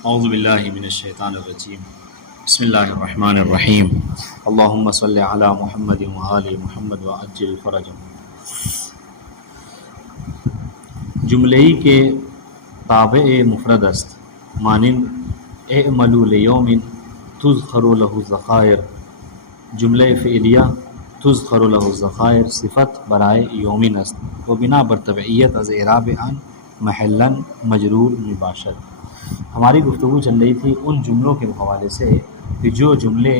اعوذ باللہ من الشیطان الرجیم بسم اللہ الرحمن الرحیم اللہم صلی علی محمد وآل محمد وعجل فرجهم۔ جملہی کے تابع مفرد است مانند اعملوا لیوم تذخر له الذخائر، جملہ فعلیہ تذخر له الذخائر صفت برائے یومن است و بنا بر تبعیت از اعراب عن محلا مجرور مباشر۔ ہماری گفتگو چل رہی تھی ان جملوں کے حوالے سے کہ جو جملے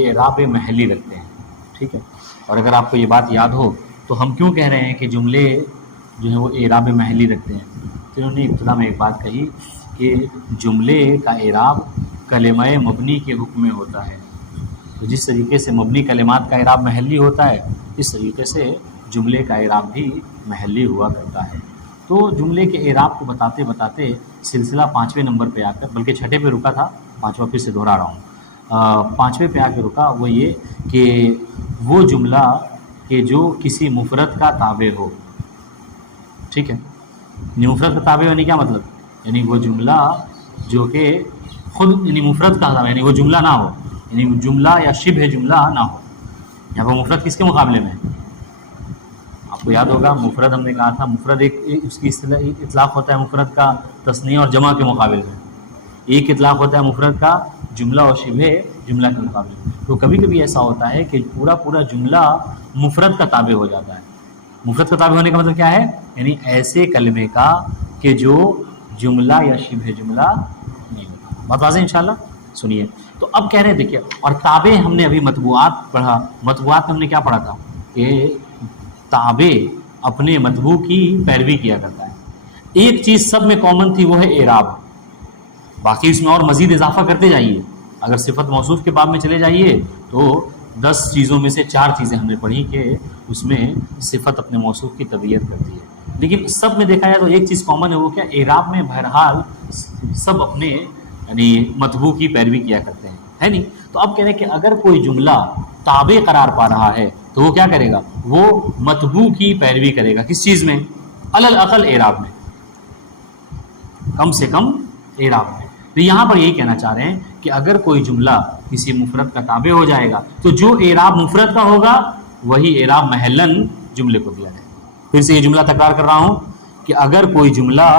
اعراب محلی رکھتے ہیں، ٹھیک ہے۔ اور اگر آپ کو یہ بات یاد ہو تو ہم کیوں کہہ رہے ہیں کہ جملے جو ہیں وہ اعراب محلی رکھتے ہیں، تو انہوں نے ابتدا میں ایک بات کہی کہ جملے کا اعراب کلمہ مبنی کے حکم میں ہوتا ہے، تو جس طریقے سے مبنی کلمات کا اعراب محلی ہوتا ہے اس طریقے سے جملے کا اعراب بھی محلی ہوا کرتا ہے۔ تو جملے کے اعراب کو بتاتے بتاتے سلسلہ 5ویں نمبر پہ آ کر، بلکہ 6 پہ رکا تھا، 5واں پھر سے دہرا رہا ہوں، 5ویں پہ آ کے رکا، وہ یہ کہ وہ جملہ کہ جو کسی مفرد کا تابع ہو، ٹھیک ہے۔ مفرد کا تابع یعنی کیا مطلب؟ یعنی وہ جملہ جو کہ خود یعنی مفرد کا تابع، یعنی وہ جملہ نہ ہو، یعنی جملہ یا شبہ جملہ نہ ہو۔ یہاں پر مفرد کس کے مقابلے میں؟ آپ کو یاد ہوگا مفرد ہم نے کہا تھا، مفرد ایک اس کی اطلاق ہوتا ہے مفرد کا تثنیہ اور جمع کے مقابل میں، ایک اطلاق ہوتا ہے مفرد کا جملہ اور شبہ جملہ کے مقابلے میں۔ تو کبھی کبھی ایسا ہوتا ہے کہ پورا جملہ مفرد کا تابع ہو جاتا ہے۔ مفرد کا تابع ہونے کا مطلب کیا ہے؟ یعنی ایسے کلمے کا کہ جو جملہ یا شبہ جملہ نہیں ہوتا۔ بات واضح انشاءاللہ؟ سنیے، تو اب کہہ رہے ہیں دیکھیے، اور تابع ہم نے ابھی مطبوعات پڑھا، مطبوعات میں ہم نے کیا پڑھا تھا کہ تابع اپنے مطبوع کی پیروی کیا کرتا ہے۔ ایک چیز سب میں کامن تھی، وہ ہے اعراب، باقی اس میں اور مزید اضافہ کرتے جائیے۔ اگر صفت موصوف کے باب میں چلے جائیے تو 10 چیزوں میں سے 4 چیزیں ہم نے پڑھی کہ اس میں صفت اپنے موصوف کی تبعیت کرتی ہے، لیکن سب میں دیکھا جائے تو ایک چیز کامن ہے، وہ کیا؟ اعراب میں بہرحال سب اپنے یعنی مطبوع کی پیروی کیا کرتے ہیں، ہے نہیں؟ تو اب کہہ رہے ہیں کہ اگر کوئی جملہ تابع قرار پا رہا ہے تو وہ کیا کرے گا؟ وہ مطبوع کی پیروی کرے گا۔ کس چیز میں؟ علی الاقل اعراب میں، کم سے کم اعراب میں۔ تو یہاں پر یہی کہنا چاہ رہے ہیں کہ اگر کوئی جملہ کسی مفرد کا تابع ہو جائے گا تو جو اعراب مفرد کا ہوگا وہی اعراب محلاً جملے کو دیا جائے گا۔ پھر سے یہ جملہ تکرار کر رہا ہوں کہ اگر کوئی جملہ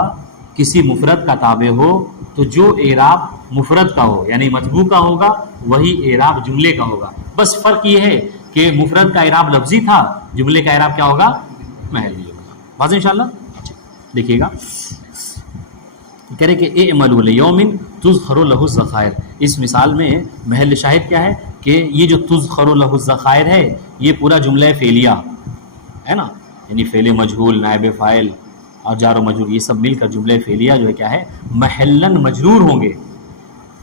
کسی مفرد کا تابع ہو تو جو اعراب مفرد کا ہو یعنی مطبوع کا ہوگا وہی اعراب جملے کا ہوگا۔ بس فرق یہ ہے کہ مفرد کا اعراب لفظی تھا، جملے کا اعراب کیا ہوگا؟ محلی ہوگا۔ واضح انشاءاللہ؟ دیکھیے گا، کہہ رہے کہ اعملوا لیوم تذخر له الذخائر، اس مثال میں محل شاہد کیا ہے کہ یہ جو تذخر له الذخائر ہے یہ پورا جملہ فعلیہ ہے نا، یعنی فعل مجہول، نائب فاعل اور جار و مجرور، یہ سب مل کر جملہ فعلیہ جو ہے کیا ہے؟ محلاً مجرور ہوں گے۔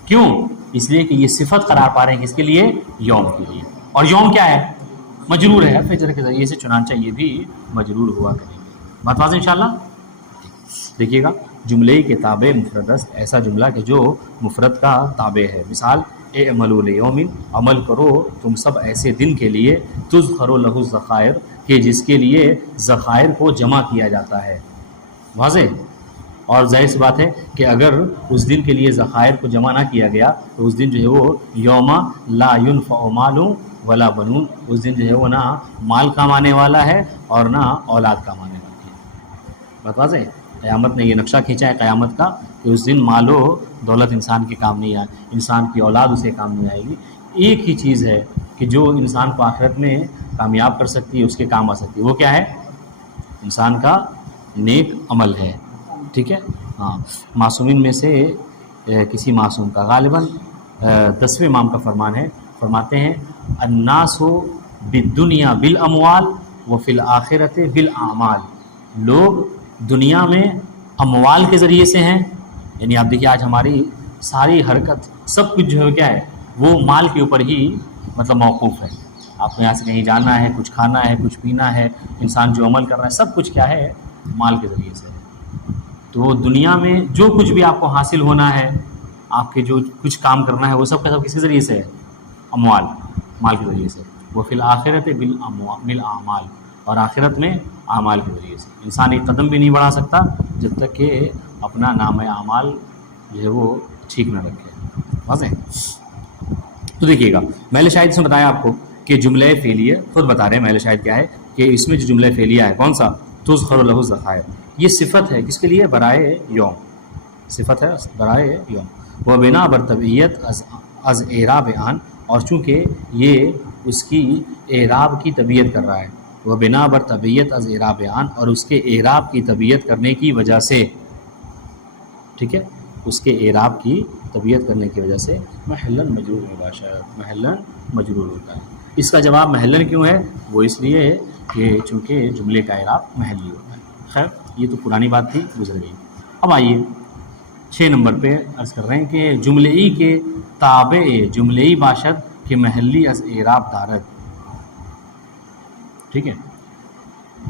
کیوں؟ اس لیے کہ یہ صفت قرار پا رہے ہیں کس کے لیے؟ یوم کے لیے، اور یوم کیا ہے؟ مجرور ہے، فجر کے ذریعے سے، چنانچہ یہ بھی مجرور ہوا کریں گے۔ بات واضح انشاءاللہ؟ دیکھیے گا، جملے کے تابع مفرد است ایسا جملہ کہ جو مفرد کا تابع ہے۔ مثال اعملوا لیوم، عمل کرو تم سب ایسے دن کے لیے، تذخر له الذخائر، کہ جس کے لیے ذخائر کو جمع کیا جاتا ہے۔ واضح؟ اور ظاہر سی بات ہے کہ اگر اس دن کے لیے ذخائر کو جمع نہ کیا گیا تو اس دن جو ہے وہ یوم لا ينفع مال ولا بنون، اس دن جو ہے وہ نہ مال کام آنے والا ہے اور نہ اولاد کام آنے والی ہے۔ بات واضح ہے؟ قیامت نے یہ نقشہ کھینچا ہے قیامت کا کہ اس دن مال و دولت انسان کے کام نہیں آئے، انسان کی اولاد اسے کام نہیں آئے گی۔ ایک ہی چیز ہے کہ جو انسان کو آخرت میں کامیاب کر سکتی ہے، اس کے کام آ سکتی ہے، وہ کیا ہے؟ انسان کا نیک عمل ہے، ٹھیک ہے۔ ہاں، معصومین میں سے کسی معصوم کا غالباً 10ویں امام کا فرمان ہے، فرماتے ہیں الناس بالدنیا بالاموال وفی الآخرۃ بالاعمال، لوگ دنیا میں اموال کے ذریعے سے ہیں، یعنی آپ دیکھیے آج ہماری ساری حرکت سب کچھ جو ہے کیا ہے؟ وہ مال کے اوپر ہی مطلب موقوف ہے۔ آپ کو یہاں سے کہیں جانا ہے، کچھ کھانا ہے، کچھ پینا ہے، انسان جو عمل کر رہا ہے سب کچھ کیا ہے؟ مال کے ذریعے سے ہے۔ تو دنیا میں جو کچھ بھی آپ کو حاصل ہونا ہے، آپ کے جو کچھ کام کرنا ہے، وہ سب کا سب کس کے ذریعے سے ہے؟ اموال، مال کے ذریعے سے۔ وہ فی الآخرۃ بالاعمال، اور آخرت میں اعمال کے ذریعے سے۔ انسان ایک قدم بھی نہیں بڑھا سکتا جب تک کہ اپنا نام اعمال جو ہے وہ ٹھیک نہ رکھے. واضح. تو دیکھیے گا محل شاہد اس میں بتایا آپ کو کہ جملہ فعلیہ خود بتا رہے ہیں محل شاہد کیا ہے کہ اس میں جو جملہ فعلیہ ہے کون سا تذخر له الذخائر یہ صفت ہے کس کے لیے برائے یوم صفت ہے برائے یوم وہ بنا بر طبعیت از اعراب آن اور چونکہ یہ اس کی اعراب کی طبیعت کر رہا ہے وہ بنا بر طبیعت از اعراب آن اور اس کے اعراب کی طبیعت کرنے کی وجہ سے ٹھیک ہے اس کے اعراب کی طبیعت کرنے کی وجہ سے محلن مجرور مباشرت محلن مجرور ہوتا ہے. اس کا جواب محلن کیوں ہے وہ اس لیے ہے کہ چونکہ جملے کا اعراب محلی ہوتا ہے. خیر یہ تو پرانی بات تھی گزر گئی. اب آئیے 6 نمبر پہ عرض کر رہے ہیں کہ جملئی کے تابع جملئی باشد کے محلی از اعراب دارد. ٹھیک ہے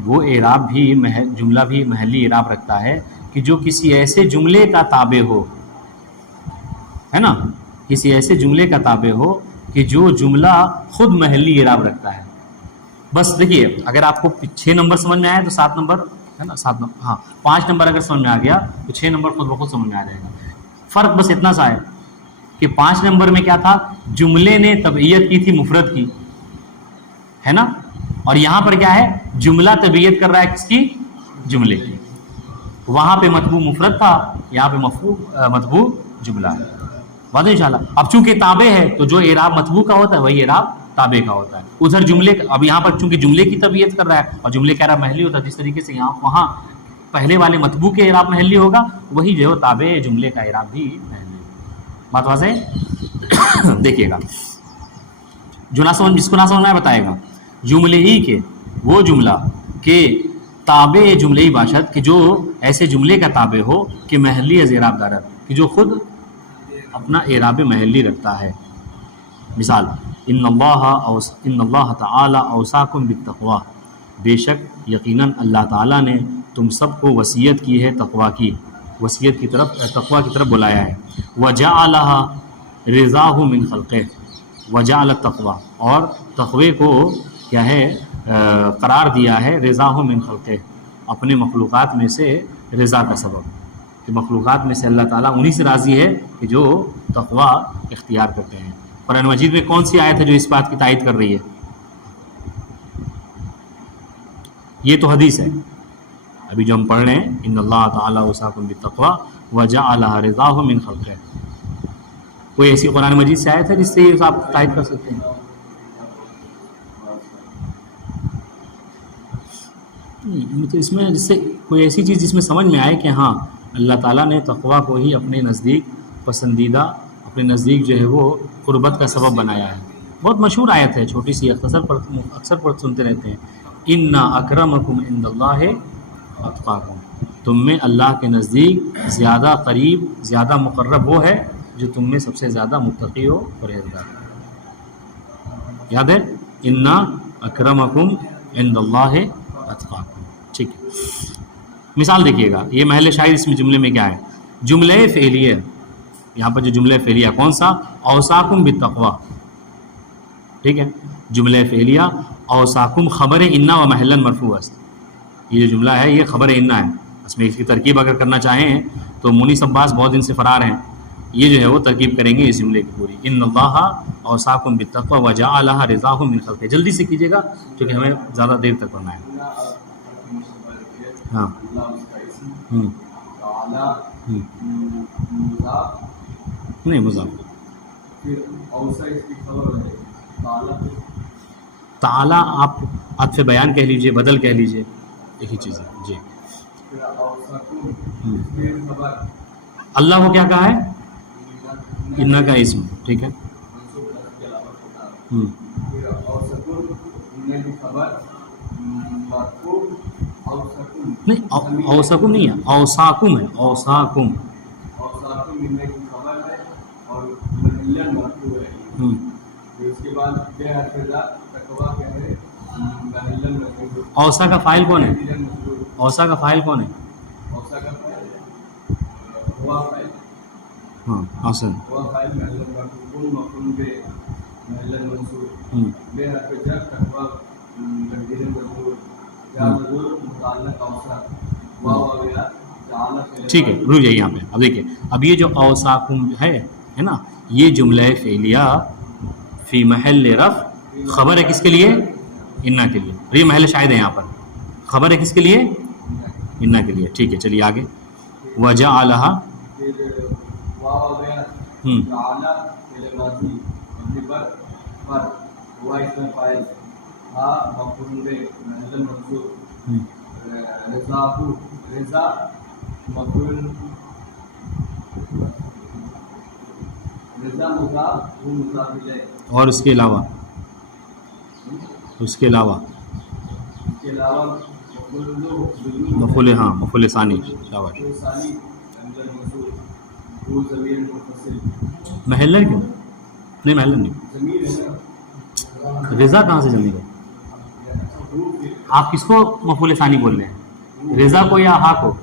وہ اعراب بھی جملہ بھی محلی اعراب رکھتا ہے کہ جو کسی ایسے جملے کا تابع ہو ہے نا کسی ایسے جملے کا تابع ہو کہ جو جملہ خود محلی اعراب رکھتا ہے. بس دیکھیے اگر آپ کو 6 نمبر سمجھ میں آیا تو 7 نمبر ہے نا 7 نمبر ہاں 5 نمبر اگر سمجھ میں آ گیا تو 6 نمبر خود بخود سمجھ میں آ جائے گا. فرق بس اتنا سا ہے کہ 5 نمبر میں کیا تھا جملے نے تبعیت کی تھی مفرد کی ہے نا اور یہاں پر کیا ہے جملہ تبعیت کر رہا ہے کس کی جملے کی. وہاں پہ مطبوع مفرد تھا یہاں پہ مطبوع جملہ ہے. واضح انشاءاللہ. اب چونکہ تابع ہے تو جو اعراب مطبوع کا ہوتا ہے وہی اعراب تابع کا ہوتا ہے. ادھر جملے اب یہاں پر چونکہ جملے کی طبیعت کر رہا ہے اور جملے کا اعراب محلی ہوتا ہے جس طریقے سے یہاں وہاں پہلے والے مطبوع کے اعراب محلی ہوگا وہی جو ہے تابع جملے کا اعراب بھی محلی. بات واضح. دیکھیے گا جو نہ سمجھ جس کو نہ سمجھنا ہے بتائے گا جملے ہی کے وہ جملہ کہ تابع جملئی باشد کہ جو ایسے جملے کا تابع ہو کہ محلی از اعراب دارد کہ جو خود اپنا اعراب محلی رکھتا ہے. مثال ان اللہ تعالی اوصاکم بالتقوی بے شک یقیناً اللہ تعالیٰ نے تم سب کو وصیت کی ہے تقوی کی وصیت کی طرف تقوی کی طرف بلایا ہے. وجعلها رضاہ من خلقہ وجعل التقوی اور تقوی کو کیا ہے قرار دیا ہے رضاہ من خلقہ اپنے مخلوقات میں سے رضا کا سبب کہ مخلوقات میں سے اللہ تعالیٰ انہی سے راضی ہے کہ جو تقوی اختیار کرتے ہیں. قرآن مجید میں کون سی آیت ہے جو اس بات کی تائید کر رہی ہے؟ یہ تو حدیث ہے ابھی جو ہم پڑھ رہے ہیں ان اللہ تعالیٰ اوصاکم بالتقوی وجعل رضاہ من خلقہ. کوئی ایسی قرآن مجید سے آیت ہے جس سے یہ آپ تائید کر سکتے ہیں؟ تو اس میں جس سے کوئی ایسی چیز جس میں سمجھ میں آئے کہ ہاں اللہ تعالیٰ نے تقوی کو ہی اپنے نزدیک پسندیدہ اپنے نزدیک جو ہے وہ قربت کا سبب بنایا ہے. بہت مشہور آیت ہے چھوٹی سی اکثر پر سنتے رہتے ہیں انا اکرمکم عند اللہ اتقاکم تم میں اللہ کے نزدیک زیادہ قریب زیادہ مقرب وہ ہے جو تم میں سب سے زیادہ متقی ہو پرہیزگار. یاد ہے انا اکرمکم عند اللہ اتقاکم. ٹھیک ہے مثال دیکھیے گا یہ محل شاہد اس میں جملے میں کیا ہے جملہ فعلیہ. یہاں پر جو جملہ فعلیہ کون سا اوصاکم بالتقوی. ٹھیک ہے جملہ فعلیہ اوصاکم خبر انا و محلا مرفوع است. یہ جو جملہ ہے یہ خبر انا ہے. اس میں اس کی ترکیب اگر کرنا چاہیں تو مونس عباس بہت دن سے فرار ہیں یہ جو ہے وہ ترکیب کریں گے اس جملے کی پوری ان اللہ اوصاکم بالتقوی وجعل رضاہ من خلقہ. جلدی سے کیجیے گا کیونکہ ہمیں زیادہ دیر تک پڑھنا ہے. ہاں نہیں مضاف تعالیٰ آپ عطف بیان کہہ لیجئے بدل کہہ لیجئے ایک ہی چیز ہے. جی اللہ کو کیا کہا ہے انا کا اسم. ٹھیک ہے نہیں اوسکم نہیں ہے اوساکم ہے اوساکم اوسا کا فاعل کون ہے اوسا کا فاعل کون ہے ہاں حسن ٹھیک ہے رک جائیے یہاں پہ. اب دیکھیے اب یہ جو اوساکم ہے نا یہ جملہ فعلیہ فی محل رفع خبر ہے کس کے لیے؟ انا کے لیے. اور یہ محل شاہد ہے یہاں پر خبر ہے کس کے لیے؟ انا کے لیے. ٹھیک ہے چلیے آگے. وجعلھا اور اس کے علاوہ مفعول ہاں مفعول ثانی. شاباش. محلہ کیوں نہیں؟ محلہ نہیں. رضا کہاں سے ضمیر ہے؟ آپ کس کو مفعول ثانی بول رہے ہیں؟ رضا کو یا ہا کو؟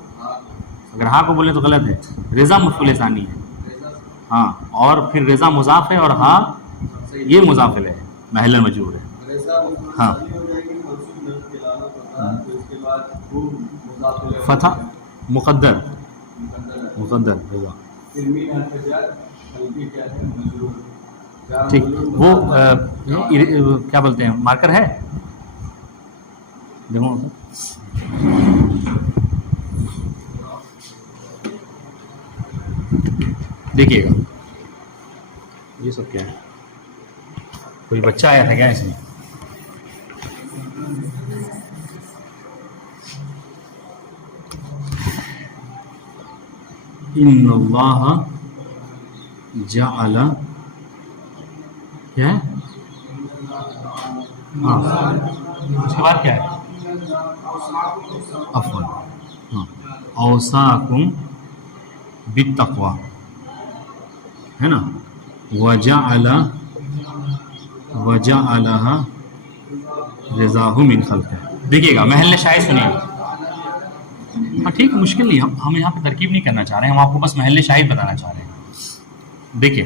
اگر ہا کو بولیں تو غلط ہے. رضا مفعول ثانی ہے ہاں اور پھر رضا مضاف ہے اور ہا یہ مضاف ہے محل مجرور ہے. ہاں فتح مقدر رضا ٹھیک. وہ کیا بولتے ہیں مارکر ہے دیکھو دیکھیے گا یہ سب کیا ہے. کوئی بچہ آیا تھا کیا اس میں؟ ان اللہ جعل کیا ہے ہاں اس کے بعد کیا ہے عفوا ہاں اوصاکم بالتقوی ہے نا وجعلھا رضاہ من خلقہ. دیکھیے گا محل شاہد سنیے گا. ہاں ٹھیک مشکل نہیں ہم یہاں پہ ترکیب نہیں کرنا چاہ رہے ہیں ہم آپ کو بس محل شاہد بتانا چاہ رہے ہیں. دیکھیے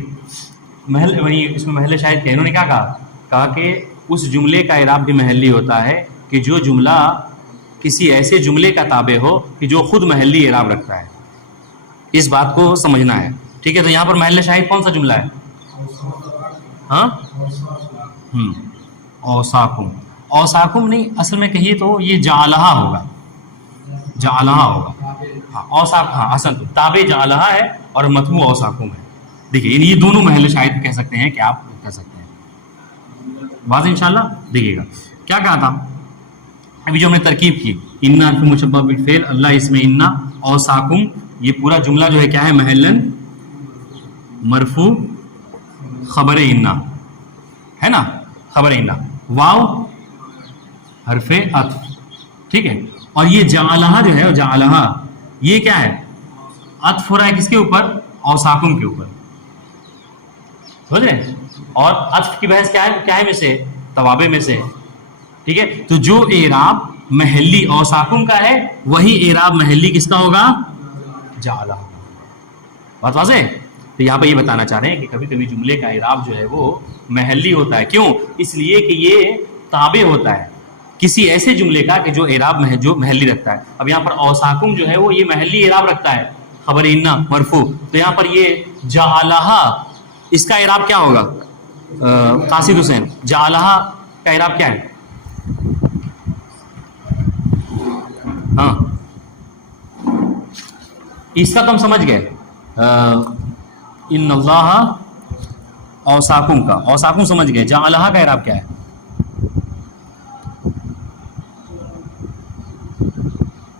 محل وہی اس میں محل شاہد کیا انہوں نے کیا کہا کہ اس جملے کا اعراب بھی محلی ہوتا ہے کہ جو جملہ کسی ایسے جملے کا تابع ہو کہ جو خود محلی اعراب رکھتا ہے. اس بات کو سمجھنا ہے ٹھیک ہے. تو یہاں پر محل شاہد کون سا جملہ ہے؟ ہاں اوساکم نہیں اصل میں کہیے تو یہ جعلھا ہوگا ہاں اوساک ہاں اصل تابع جعلھا ہے اور متبوع اوساکم ہے. دیکھیے یہ دونوں محل شاہد کہہ سکتے ہیں کہ آپ کہہ سکتے ہیں. واضح انشاءاللہ. دیکھیے گا کیا کہا تھا ابھی جو ہم نے ترکیب کی انا فی مشبہ بالفعل اللہ اس میں انا اوساکم یہ پورا جملہ جو ہے کیا ہے محلن مرفوع خبر انا ہے نا خبر انا واو حرف عطف ٹھیک ہے. اور یہ جعلھا جو ہے جعلھا یہ کیا ہے عطف ہو رہا ہے کس کے اوپر؟ اوساکم کے اوپر. سمجھ رہے ہیں؟ اور عطف کی بحث کیا ہے میں سے؟ توابع میں سے. ٹھیک ہے تو جو اعراب محلی اوساکم کا ہے وہی اعراب محلی کس کا ہوگا؟ جعلھا. بات واضح. تو یہاں پہ یہ بتانا چاہ رہے ہیں کہ کبھی کبھی جملے کا اعراب جو ہے وہ محلی ہوتا ہے. کیوں؟ اس لیے کہ یہ تابع ہوتا ہے کسی ایسے جملے کا کہ جو اعراب جو محلی رکھتا ہے. اب یہاں پر اوساکم جو ہے وہ یہ محلی اعراب رکھتا ہے خبر انا مرفوع. تو یہاں پر یہ جعلھا اس کا اعراب کیا ہوگا؟ قاصد حسین جعلھا کا اعراب کیا ہے؟ ہاں اس کا تم سمجھ گئے. ان اللہ اوساکم کا اوساکم سمجھ گئے. جعلھا کا اعراب کیا ہے؟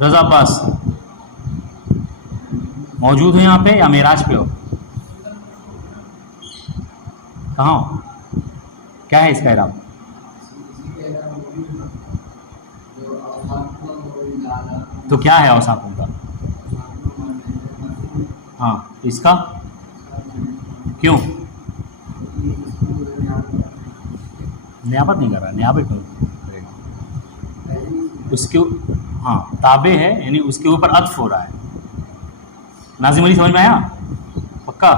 رضا عباس موجود ہو یہاں پہ یا معراج پہ ہو؟ کہاں ہو؟ کیا ہے اس کا اعراب؟ تو کیا ہے اوساکم کا؟ ہاں اس کا کیوں نیابت نہیں کر رہا؟ نیابت کرے گا اس کے ہاں تابع ہے یعنی اس کے اوپر عطف ہو رہا ہے. ناظم علی سمجھ میں آیا؟ پکا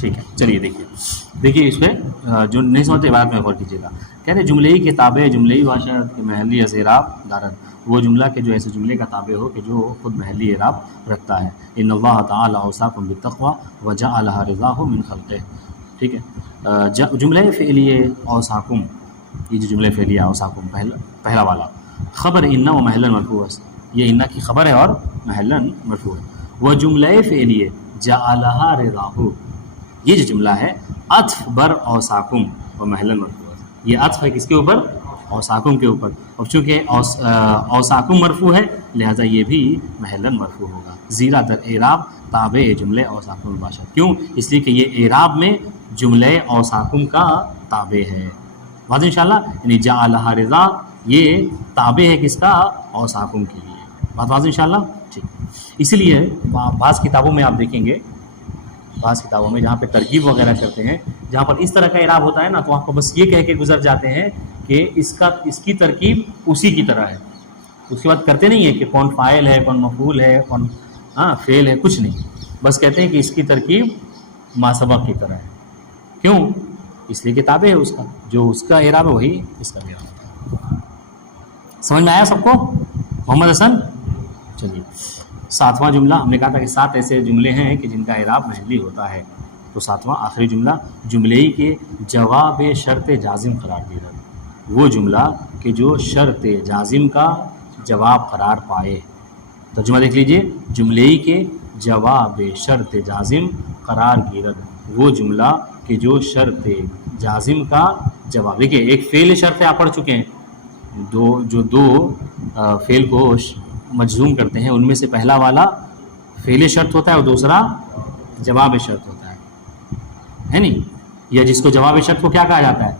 ٹھیک ہے. چلیے دیکھیے اس پہ جو نہیں سمجھتے بات میں غور کیجیے گا. کہتے ہیں جملے کے تابع جملے باشد کے محلی اعراب دارد وہ جملہ کہ جو ایسے جملے کا تابع ہو کہ جو خود محلی اعراب رکھتا ہے. ان اللہ تعالی اوصاکم بالتقوی وجعلها رضاہ من خلقہ. ٹھیک ہے. جملہ فعلیہ اوصاکم، یہ جو جملہ فعلیہ اوصاکم پہلا والا خبر ان و محلا مرفوع ہے، یہ ان کی خبر ہے اور محلا مرفوع ہے. وہ جملہ فعلیہ جعلها رضاہ، یہ جو جملہ ہے عطف بر اوصاکم و محلا مرفوع ہے. یہ عطف ہے کس کے اوپر؟ اوصاکم کے اوپر. اور چونکہ اوصاکم مرفوع ہے لہذا یہ بھی محلا مرفوع ہوگا، زیرا در اعراب تابع جملے اوصاکم الباشد. کیوں؟ اس لیے کہ یہ اعراب میں جملہ اوصاکم کا تابع ہے. واضح انشاءاللہ. یعنی جعلها رضا یہ تابع ہے کس کا؟ اوصاکم کے لیے. بات واضح انشاءاللہ. ٹھیک. اسی لیے بعض کتابوں میں آپ دیکھیں گے، بعض کتابوں میں جہاں پہ ترکیب وغیرہ کرتے ہیں، جہاں پر اس طرح کا اعراب ہوتا ہے نا، تو آپ کو بس یہ کہہ کے گزر جاتے ہیں کہ اس کی ترکیب اسی کی طرح ہے. اس کے بعد کرتے نہیں ہیں کہ کون فاعل ہے، کون مفعول ہے، کون فعل ہے، کچھ نہیں. بس کہتے ہیں کہ اس کی ترکیب ما سبق کی طرح ہے. کیوں؟ اس لیے کتاب ہے اس کا، جو اس کا اعراب ہے وہی اس کا اعراب ہے. سمجھ میں آیا سب کو؟ محمد حسن. چلیے 7واں جملہ ہم نے کہا تھا کہ 7 ایسے جملے ہیں کہ جن کا اعراب محلی ہوتا ہے. تو 7واں آخری جملہ جملے کے جواب شرط جازم قرار دیا. وہ جملہ کہ جو شرط جازم کا جواب قرار پائے. ترجمہ دیکھ لیجئے. جملے کے جواب شرط جازم قرار گیرد، وہ جملہ کہ جو شرط جازم کا جواب. دیکھیے ایک فعل شرط آپ پڑھ چکے ہیں، دو فعل کو مجزوم کرتے ہیں، ان میں سے پہلا والا فعل شرط ہوتا ہے اور دوسرا جواب شرط ہوتا ہے نہیں؟ یا جس کو جواب شرط کو کیا کہا جاتا ہے؟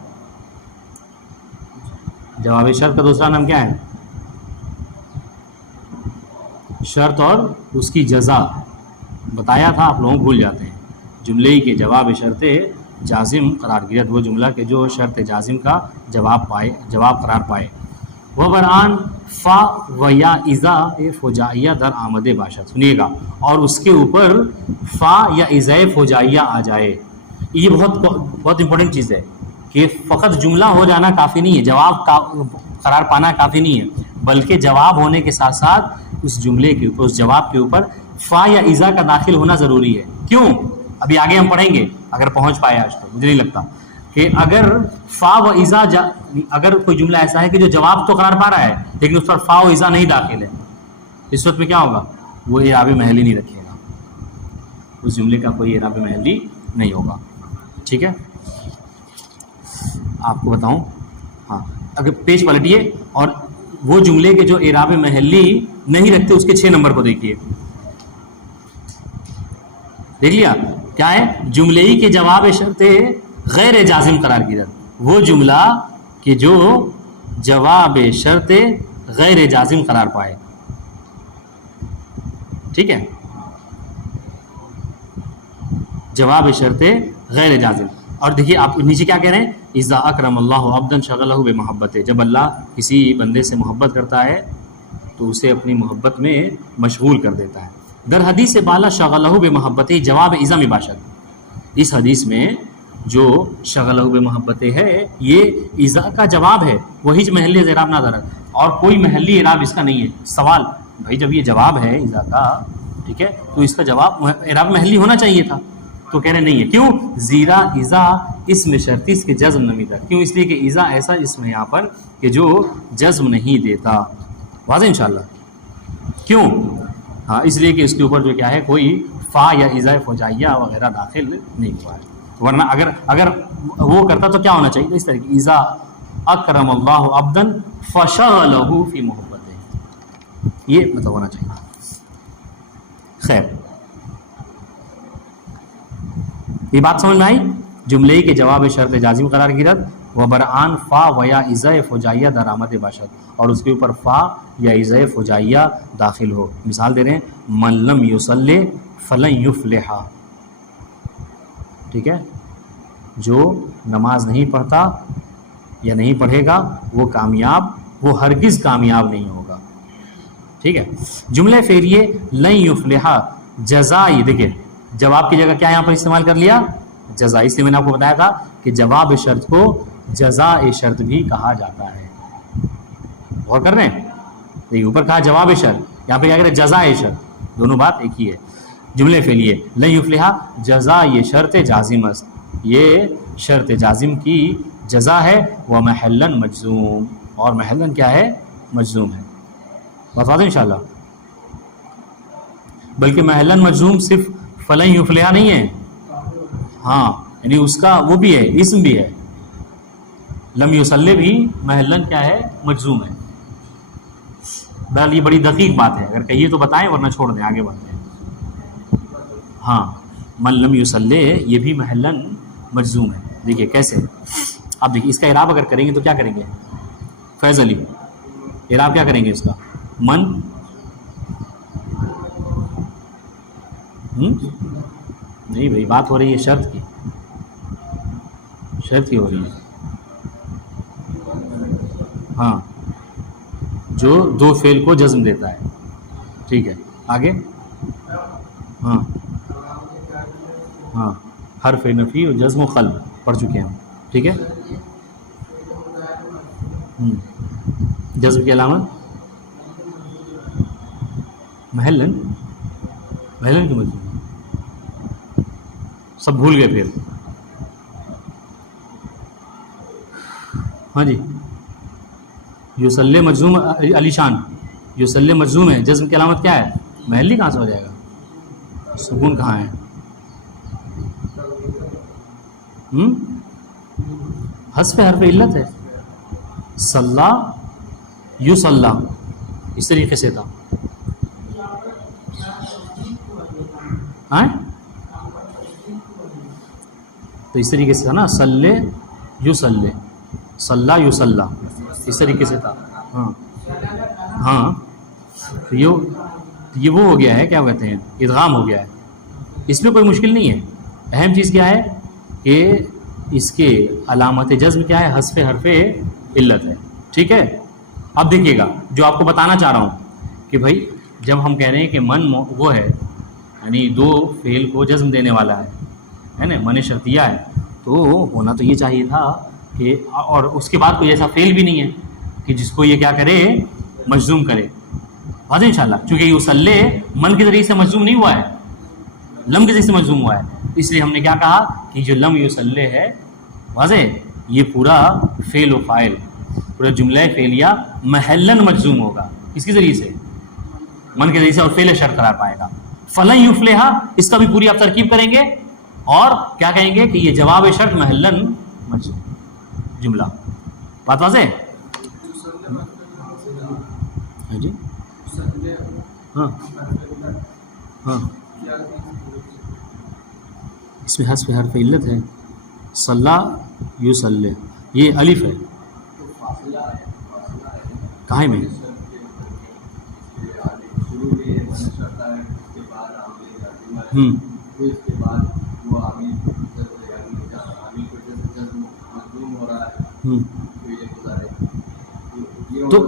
جواب شرط کا دوسرا نام کیا ہے؟ شرط اور اس کی جزا بتایا تھا، آپ لوگوں بھول جاتے ہیں. جملے کے جواب شرط جازم قرار گیرد، وہ جملہ کہ جو شرط جازم کا جواب قرار پائے. وہ برآن فا و یا اذا فجائیہ در آمد باشد. سنیے گا. اور اس کے اوپر فا یا اذا فجائیہ آ جائے. یہ بہت امپورٹنٹ چیز ہے کہ فقط جملہ ہو جانا کافی نہیں ہے، جواب قرار پانا کافی نہیں ہے، بلکہ جواب ہونے کے ساتھ ساتھ اس جملے کے اوپر، اس جواب کے اوپر فا یا اذا کا داخل ہونا ضروری ہے. کیوں؟ ابھی آگے ہم پڑھیں گے اگر پہنچ پائے آج. تو مجھے نہیں لگتا کہ اگر فا و اذا اگر کوئی جملہ ایسا ہے کہ جو جواب تو قرار پا رہا ہے لیکن اس پر فا و اذا نہیں داخل ہے، اس وقت میں کیا ہوگا؟ وہ اعراب محلی نہیں رکھے گا، اس جملے کا کوئی اعراب محلی نہیں ہوگا. ٹھیک ہے. آپ کو بتاؤں، ہاں اگر پیج پلٹیے اور وہ جملے کے جو اعراب محلی نہیں رکھتے اس کے 6 نمبر کو دیکھیے. دیکھ لیا کیا ہے؟ جملے کے جواب شرط غیر جازم قرار گیرد، وہ جملہ کہ جو جواب شرط غیر جازم قرار پائے. ٹھیک ہے. جواب شرط غیر جازم. اور دیکھیے آپ نیچے کیا کہہ رہے ہیں؟ اذا اکرم اللہ عبدا شغلہ بمحبت. جب اللہ کسی بندے سے محبت کرتا ہے تو اسے اپنی محبت میں مشغول کر دیتا ہے. در حدیث بالا شغلہ بمحبت جواب اذا میں باشد. اس حدیث میں جو شغلہ بمحبت ہے یہ اذا کا جواب ہے، وہی محلی اعراب نہ درد، اور کوئی محلی اعراب اس کا نہیں ہے. سوال بھائی جب یہ جواب ہے اذا کا، ٹھیک ہے، تو اس کا جواب اعراب محلی ہونا چاہیے تھا. تو کہہ رہے نہیں ہے. کیوں؟ زیرا اذا اسم شرطی اس کے جزم نمی تھا. کیوں؟ اس لیے کہ اذا ایسا اسم ہے یہاں پر کہ جو جزم نہیں دیتا. واضح انشاءاللہ. کیوں؟ ہاں اس لیے کہ اس کے اوپر جو کیا ہے کوئی فا یا اذا فجائیہ وغیرہ داخل نہیں ہوا ہے. ورنہ اگر وہ کرتا تو کیا ہونا چاہیے؟ اس طرح کی اذا اکرم اللہ عبدا فشغلہ فی محبتہ، یہ مطلب ہونا چاہیے. خیر یہ بات سمجھ میں آئی؟ جملے کے جواب شرط جازم قرار گیرد و برآن فا و یا اذا فجائیہ در آمد باشد، اور اس کے اوپر فا یا اذا فجائیہ داخل ہو. مثال دے رہے ہیں من لم یصلی فلن یفلح. ٹھیک ہے، جو نماز نہیں پڑھتا یا نہیں پڑھے گا وہ ہرگز کامیاب نہیں ہوگا. ٹھیک ہے. جملے فعلیے لن یفلح جزائی، دیکھیں جواب کی جگہ کیا یہاں پر استعمال کر لیا؟ جزا. اس لیے میں نے آپ کو بتایا تھا کہ جواب شرط کو جزا شرط بھی کہا جاتا ہے. غور کر رہے ہیں؟ دیکھیے اوپر کہا جواب شرط، یہاں پہ کیا کرے جزا شرط، دونوں بات ایک ہی ہے. جملے فعلیے لن یفلح جزا یہ شرط جازم است، یہ شرط جازم کی جزا ہے. وہ محلن مجزوم، اور محلن کیا ہے مجزوم ہے. بات واضح انشاءاللہ. بلکہ محلن مجزوم صرف فلن یفلح نہیں ہے، ہاں یعنی اس کا وہ بھی ہے اسم بھی ہے. لم یصلی بھی محلن کیا ہے مجزوم ہے. بہرحال یہ بڑی دقیق بات ہے، اگر کہیے تو بتائیں ورنہ چھوڑ دیں آگے بڑھتے ہیں. ہاں من لم یصلی یہ بھی محلن مجزوم ہے. دیکھیے کیسے، اب دیکھیے اس کا اعراب اگر کریں گے تو کیا کریں گے؟ فیض علی اعراب کیا کریں گے اس کا؟ من نہیں بھائی بات ہو رہی ہے شرط کی، شرط کی ہو رہی ہے. ہاں جو دو فعل کو جزم دیتا ہے. ٹھیک ہے آگے. ہاں ہاں حرف نفی اور جزم و قلب پڑھ چکے ہیں ہم. ٹھیک ہے. جزم کی علامت محلن، محلن کی مجزوم سب بھول گئے پھر. ہاں جی یوسلے مجزوم علی شان یوسلے مجزوم ہے، جزم کی علامت کیا ہے؟ محلی کہاں سے ہو جائے گا؟ سکون کہاں ہے؟ حذف حرف علت ہے. صلی یصلی اس طریقے سے تھا. تو اس طریقے سے تھا نا، صلی یصلی صلی یصلی اس طریقے سے تھا. ہاں ہاں تو یہ وہ ہو گیا ہے، کیا کہتے ہیں ادغام ہو گیا ہے. اس میں کوئی مشکل نہیں ہے. اہم چیز کیا ہے کہ اس کے علامت جزم کیا ہے؟ حذف حرف علت ہے. ٹھیک ہے. اب دیکھیے گا جو آپ کو بتانا چاہ رہا ہوں کہ بھائی جب ہم کہہ رہے ہیں کہ من وہ ہے یعنی دو فعل کو جزم دینے والا ہے نا، من شرطیہ ہے، تو ہونا تو یہ چاہیے تھا کہ اور اس کے بعد کوئی ایسا فعل بھی نہیں ہے کہ جس کو یہ کیا کرے مجزوم کرے. واضح انشاءاللہ. چونکہ یصلی من کے ذریعے سے مجزوم نہیں ہوا ہے، لم کے ذریعے سے مجزوم ہوا ہے، اس لیے ہم نے کیا کہا کہ جو لم یصلی ہے واضح یہ پورا فعل و فاعل پورا جملہ فعلیہ محلن مجزوم ہوگا. اس کے ذریعے سے من کے ذریعے سے، اور فعل شرط قرار پائے گا. فلن یفلح اس کا بھی پوری آپ ترکیب کریں گے اور کیا کہیں گے کہ یہ جواب شرط محلن مجزوم جملہ. بات واضح؟ ہاں جی ہاں ہاں اس میں حذف حرف علت ہے. صلی یصلی یہ الف ہے. کہاں میں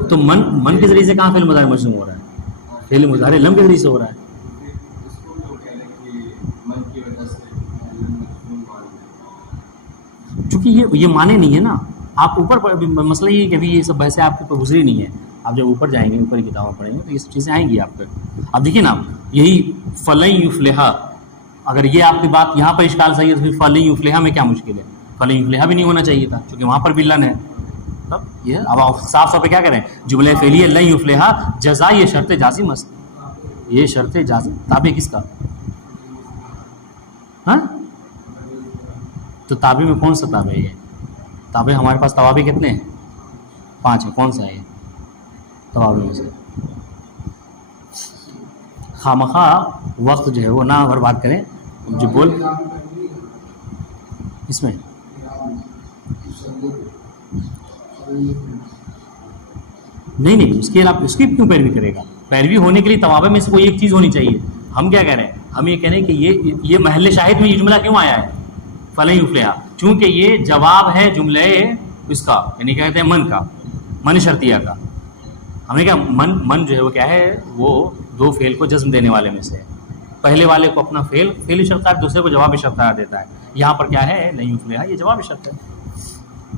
تو من کے ذریعے سے کہاں فعل مضارع مجزوم ہو رہا ہے؟ فعل مضارع لم کے ذریعے سے ہو رہا ہے. چونکہ یہ معنی نہیں ہے نا. آپ اوپر مسئلہ یہ کہ ابھی یہ سب بحثیں آپ کے اوپر گزری نہیں ہے. آپ جب اوپر جائیں گے اوپر کی کتابیں پڑھیں گے تو یہ سب چیزیں آئیں گی آپ پہ. اب دیکھیے نا یہی فلن یفلح، اگر یہ آپ کی بات یہاں پر اشکال صحیح ہے تو پھر فلن یفلح میں کیا مشکل ہے؟ فلن یفلح بھی نہیں ہونا چاہیے تھا چونکہ وہاں پر بھی لن ہے. تب یہ اب آپ صاف طور پہ کیا کریں؟ جملہ فعلیہ لن یفلح جزا یہ شرط جازم است، یہ شرط جازم تابع کس کا؟ ہاں تو تابع میں کون سا تابع ہے؟ تابع ہمارے پاس توابع کتنے ہیں؟ 5 ہیں. کون سا ہے یہ توابع میں سے؟ خامخواہ وقت جو ہے وہ نہ برباد کریں. جو بول اس میں نہیں اس کے علاوہ اس کی کیوں پیروی کرے گا؟ پیروی ہونے کے لیے توابع میں سے کوئی ایک چیز ہونی چاہیے. ہم کیا کہہ رہے ہیں؟ ہم یہ کہہ رہے ہیں کہ یہ محل شاہد میں یہ جملہ کیوں آیا ہے فلن یفلح؟ چونکہ یہ جواب ہے جملے اس کا یعنی کہتے ہیں من کا، من شرطیہ کا. ہم نے کہا من جو ہے وہ کیا ہے؟ وہ دو فعل کو جزم دینے والے میں سے پہلے والے کو اپنا فعل شرط قرار، دوسرے کو جواب شرط قرار دیتا ہے. یہاں پر کیا ہے؟ لن یفلح یہ جواب شرط ہے.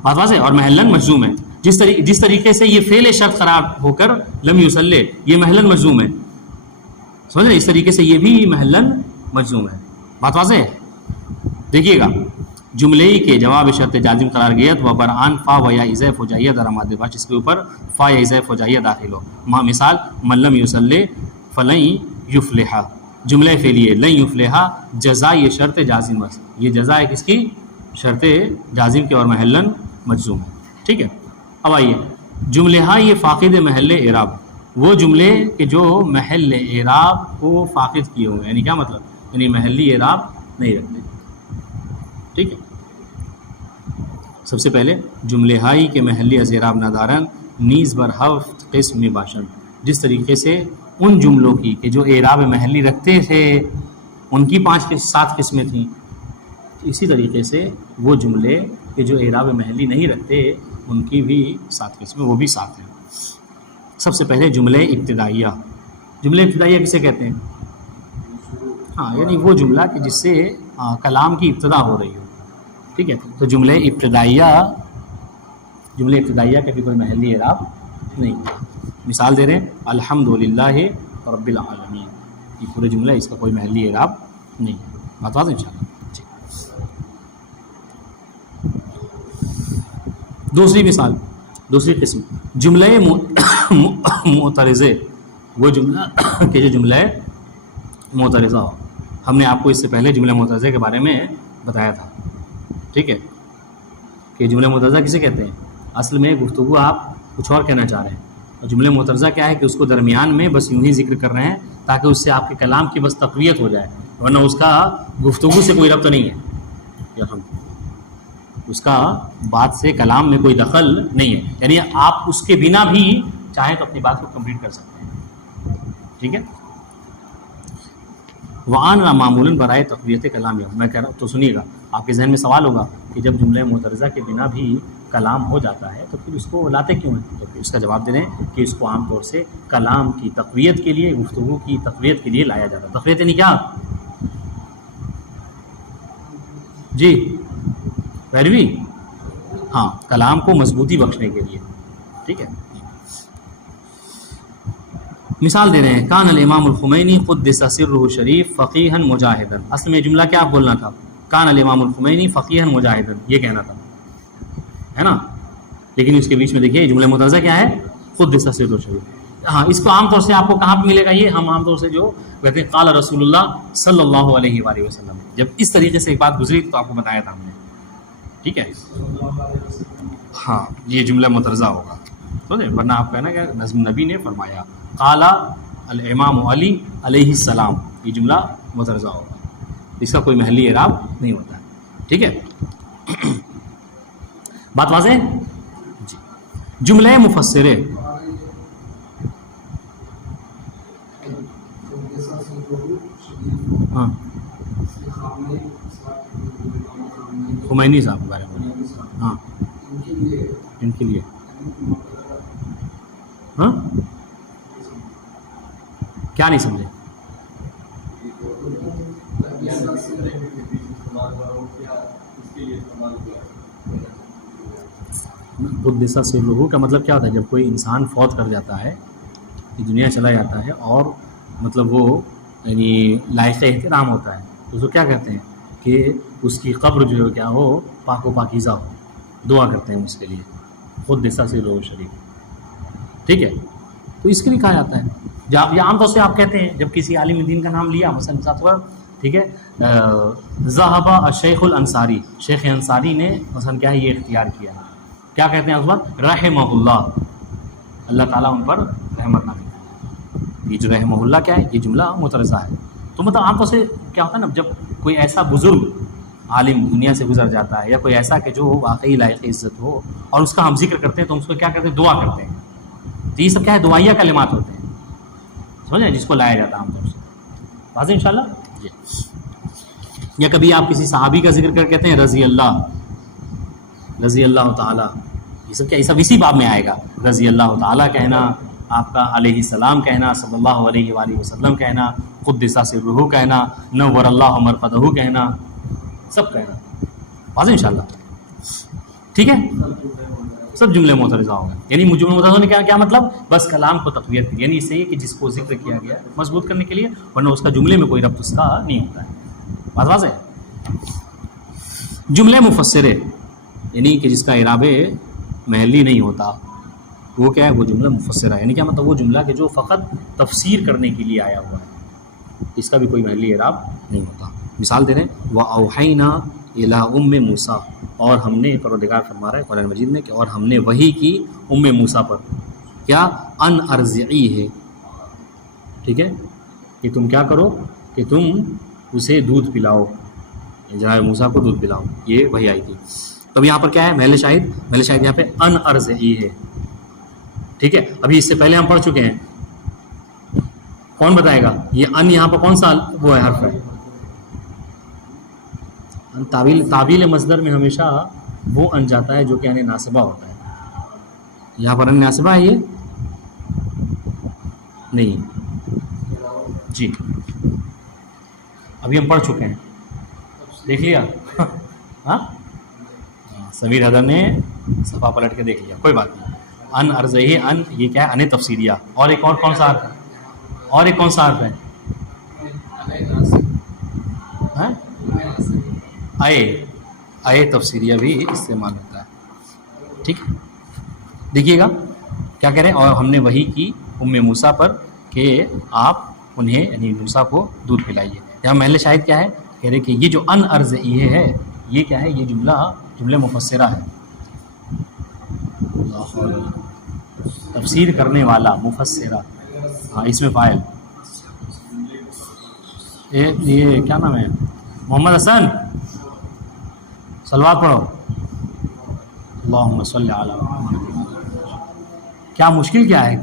بات واضح؟ اور محلن مجزوم ہے. جس طریقے سے یہ فعل شرط قرار ہو کر لم یصلی یہ محلاً مجزوم ہے، سمجھ رہے؟ اس طریقے سے یہ بھی محلاً مجزوم ہے. بات واضح ہے؟ دیکھیے گا، جملے کے جواب شرط جازم قرار گیت و برآن فا و یا اضیف ہو جائیے در مادہ باش، اس کے اوپر فا یا اضیف ہو جائیے داخل ہو. مثال من لم یصلی فلن یفلح، جملہ فعلیہ لن یفلح جزا یہ شرط جازم ہے، یہ جزا ہے کس کی؟ شرط جازم کے اور محلاً مجزوم ہے. ٹھیک ہے، اب آئیے جملہ یہ فاقد محل اعراب، وہ جملے کہ جو محل اعراب کو فاقد کیے ہوئے، یعنی کیا مطلب؟ یعنی محلی اعراب نہیں رکھتے. ٹھیک ہے، سب سے پہلے جملے ہائی کے محلی از اعراب ندارن نیز بر ہفت قسم میں باشن، جس طریقے سے ان جملوں کی کہ جو اعراب محلی رکھتے تھے ان کی 7 قسمیں تھیں، اسی طریقے سے وہ جملے کہ جو اعراب محلی نہیں رکھتے ان کی بھی 7 قسمیں، وہ بھی 7 ہیں. سب سے پہلے جملے ابتدائیہ. جملے ابتدائیہ کسے کہتے ہیں؟ ہاں، یعنی وہ جملہ کہ جس سے کلام کی ابتدا ہو رہی ہو. ٹھیک ہے، تو جملے ابتدائیہ کا بھی کوئی محلی اعراب نہیں. مثال دے رہے ہیں الحمدللہ رب العالمین، یہ پورے جملہ اس کا کوئی محلی اعراب نہیں. بات واضح ان شاء اللہ. دوسری مثال، دوسری قسم جملہ معترضے، وہ جملہ کہ جو جملہ معترضہ ہو. ہم نے آپ کو اس سے پہلے جملہ معترضے کے بارے میں بتایا تھا. ٹھیک ہے، کہ جملہ معترضہ کسے کہتے ہیں؟ اصل میں گفتگو آپ کچھ اور کہنا چاہ رہے ہیں، اور جملہ معترضہ کیا ہے کہ اس کو درمیان میں بس یوں ہی ذکر کر رہے ہیں تاکہ اس سے آپ کے کلام کی بس تقویت ہو جائے، ورنہ اس کا گفتگو سے کوئی ربط نہیں ہے، اس کا بات سے کلام میں کوئی دخل نہیں ہے. یعنی آپ اس کے بنا بھی چاہیں تو اپنی بات کو کمپلیٹ کر سکتے ہیں. ٹھیک ہے، وعن معمولاً برائے تقویت کلام. میں کہہ رہا ہوں تو سنیے گا، آپ کے ذہن میں سوال ہوگا کہ جب جملہ معترضہ کے بنا بھی کلام ہو جاتا ہے تو پھر اس کو لاتے کیوں ہیں؟ تو پھر اس کا جواب دے رہے ہیں کہ اس کو عام طور سے کلام کی تقویت کے لیے، گفتگو کی تقویت کے لیے لایا جاتا ہے. تقویت یعنی کیا؟ جی پیروی، ہاں، کلام کو مضبوطی بخشنے کے لیے. ٹھیک ہے، مثال دے رہے ہیں کان الامام الخمینی قدس سرہ شریف فقیہا مجاہدا. اصل میں جملہ کیا بولنا تھا؟ کان الامام الخمینی فقیہا مجاہدا، یہ کہنا تھا، ہے نا؟ لیکن اس کے بیچ میں دیکھیے جملہ معترضہ کیا ہے؟ قدس سرہ شریف. ہاں، اس کو عام طور سے آپ کو کہاں پہ ملے گا؟ یہ ہم عام طور سے جو کہتے ہیں قال رسول اللہ صلی اللہ علیہ وآلہ وسلم، جب اس طریقے سے ایک بات گزری تو آپ کو بتایا تھا ہم نے. ٹھیک ہے، ہاں، یہ جملہ معترضہ ہوگا، ورنہ آپ کہنا کہ نظم نبی نے فرمایا قال الامام علی علیہ السلام، یہ جملہ معترضہ ہوگا، اس کا کوئی محلی اعراب نہیں ہوتا ہے. ٹھیک ہے، بات واضح ہے؟ جی. جملہ مفسرے، ہاں، خمینی صاحب کے بارے میں، ہاں، ان کے لیے، ہاں، کیا نہیں سمجھے؟ قدس سرہ کا مطلب کیا ہوتا ہے؟ جب کوئی انسان فوت کر جاتا ہے، دنیا چلا جاتا ہے، اور مطلب وہ یعنی لائق احترام ہوتا ہے، تو اس کو کیا کہتے ہیں کہ اس کی قبر جو ہے کیا ہو؟ پاک و پاکیزہ ہو. دعا کرتے ہیں اس کے لیے، قدس سرہ شریف. ٹھیک ہے، تو اس کے لیے کہا جاتا ہے. جب یہ عام طور سے آپ کہتے ہیں جب کسی عالم دین کا نام لیا، مثلا ٹھیک ہے، ذہب الشیخ الانصاری، شیخ انصاری نے مثلا کیا ہے یہ اختیار کیا، کیا کہتے ہیں اس وقت؟ رحمہ اللہ، اللہ تعالیٰ ان پر رحمت نازل کرے. یہ جو رحمہ اللہ کیا ہے؟ یہ جملہ معترضہ ہے. تو مطلب عام طور سے کیا ہوتا ہے نا، جب کوئی ایسا بزرگ عالم دنیا سے گزر جاتا ہے، یا کوئی ایسا کہ جو واقعی لائق عزت ہو، اور اس کا ہم ذکر کرتے ہیں تو ہم اس کو کیا کرتے ہیں؟ دعا کرتے ہیں. تو یہ سب کیا ہے؟ دعائیہ کلمات ہوتے ہیں، سمجھیں، جس کو لایا جاتا ہے عام طور سے. واضح انشاءاللہ. جی. یا کبھی آپ کسی صحابی کا ذکر کر کہتے ہیں رضی اللہ، رضی اللہ تعالیٰ، یہ سب کیا؟ یہ سب اسی باب میں آئے گا. رضی اللہ تعالیٰ کہنا، آپ کا علیہ السلام کہنا، صلی اللہ علیہ وآلہ وسلم کہنا، قدس سرہ کہنا، نور اللہ مرقدہ کہنا، سب کہنا. واضح انشاءاللہ. ٹھیک ہے، سب جملے معترضہ ہو گئے. یعنی جملے معترضہ نے کیا مطلب؟ بس کلام کو تقویت کی، یعنی اس سے کہ جس کو ذکر کیا گیا مضبوط کرنے کے لیے، ورنہ اس کا جملے میں کوئی ربط اس کا نہیں ہوتا ہے. بات واضح ہے. جملے مفسرے یعنی کہ جس کا اعراب محلی نہیں ہوتا، وہ کیا ہے؟ وہ جملہ مفسرہ ہے. یعنی کیا مطلب؟ وہ جملہ کہ جو فقط تفسیر کرنے کے لیے آیا ہوا ہے، اس کا بھی کوئی محلی اعراب نہیں ہوتا. مثال دے رہے ہیں وَأَوْحَيْنَا إِلَىٰ أُمِّ مُوسَىٰ، اور ہم نے، پروردگار فرما رہا ہے قرآن مجید میں کہ اور ہم نے وحی کی موسیٰ پر، کیا؟ ان ارضعیہ، ٹھیک ہے، کہ تم کیا کرو؟ کہ تم اسے دودھ پلاؤ، جناب موسیٰ کو دودھ پلاؤ. یہ وحی آئی تھی. تو یہاں پر کیا ہے محل شاہد یہاں پہ ان ارضعیہ ہے. ٹھیک ہے، ابھی اس سے پہلے ہم پڑھ چکے ہیں. کون بتائے گا یہ ان یہاں پر کون سا وہ ہے حرف ہے؟ تعویل مصدر میں ہمیشہ وہ ان جاتا ہے جو کہ ان ناصبہ ہوتا ہے. یہاں پر ان ناصبہ ہے یہ نہیں جی، ابھی ہم پڑھ چکے ہیں، دیکھ لیا. ہاں سمیر حیدر نے صفحہ پلٹ کے دیکھ لیا، کوئی بات نہیں. ان ارضعیہ، ان یہ کیا ہے؟ ان تفسیریہ. اور ایک اور کون سا حرف ہے؟ اور ایک کون سا حرف ہے؟ اے تفسیریہ بھی استعمال ہوتا ہے. ٹھیک، دیکھیے گا کیا کہہ رہے ہیں؟ اور ہم نے وحی کی موسیٰ پر کہ آپ انہیں یعنی موسیٰ کو دودھ پلائیے. یہاں محل شاہد کیا ہے؟ کہہ رہے کہ یہ جو ان ارضعیہ ہے یہ کیا ہے؟ یہ جملہ مفسرہ ہے. تفسیر کرنے والا، مفسرہ. ہاں اس میں فاعل یہ کیا نام ہے؟ محمد حسن صلوات پڑھو. اللہم صلی علی محمد. کیا مشکل کیا ہے؟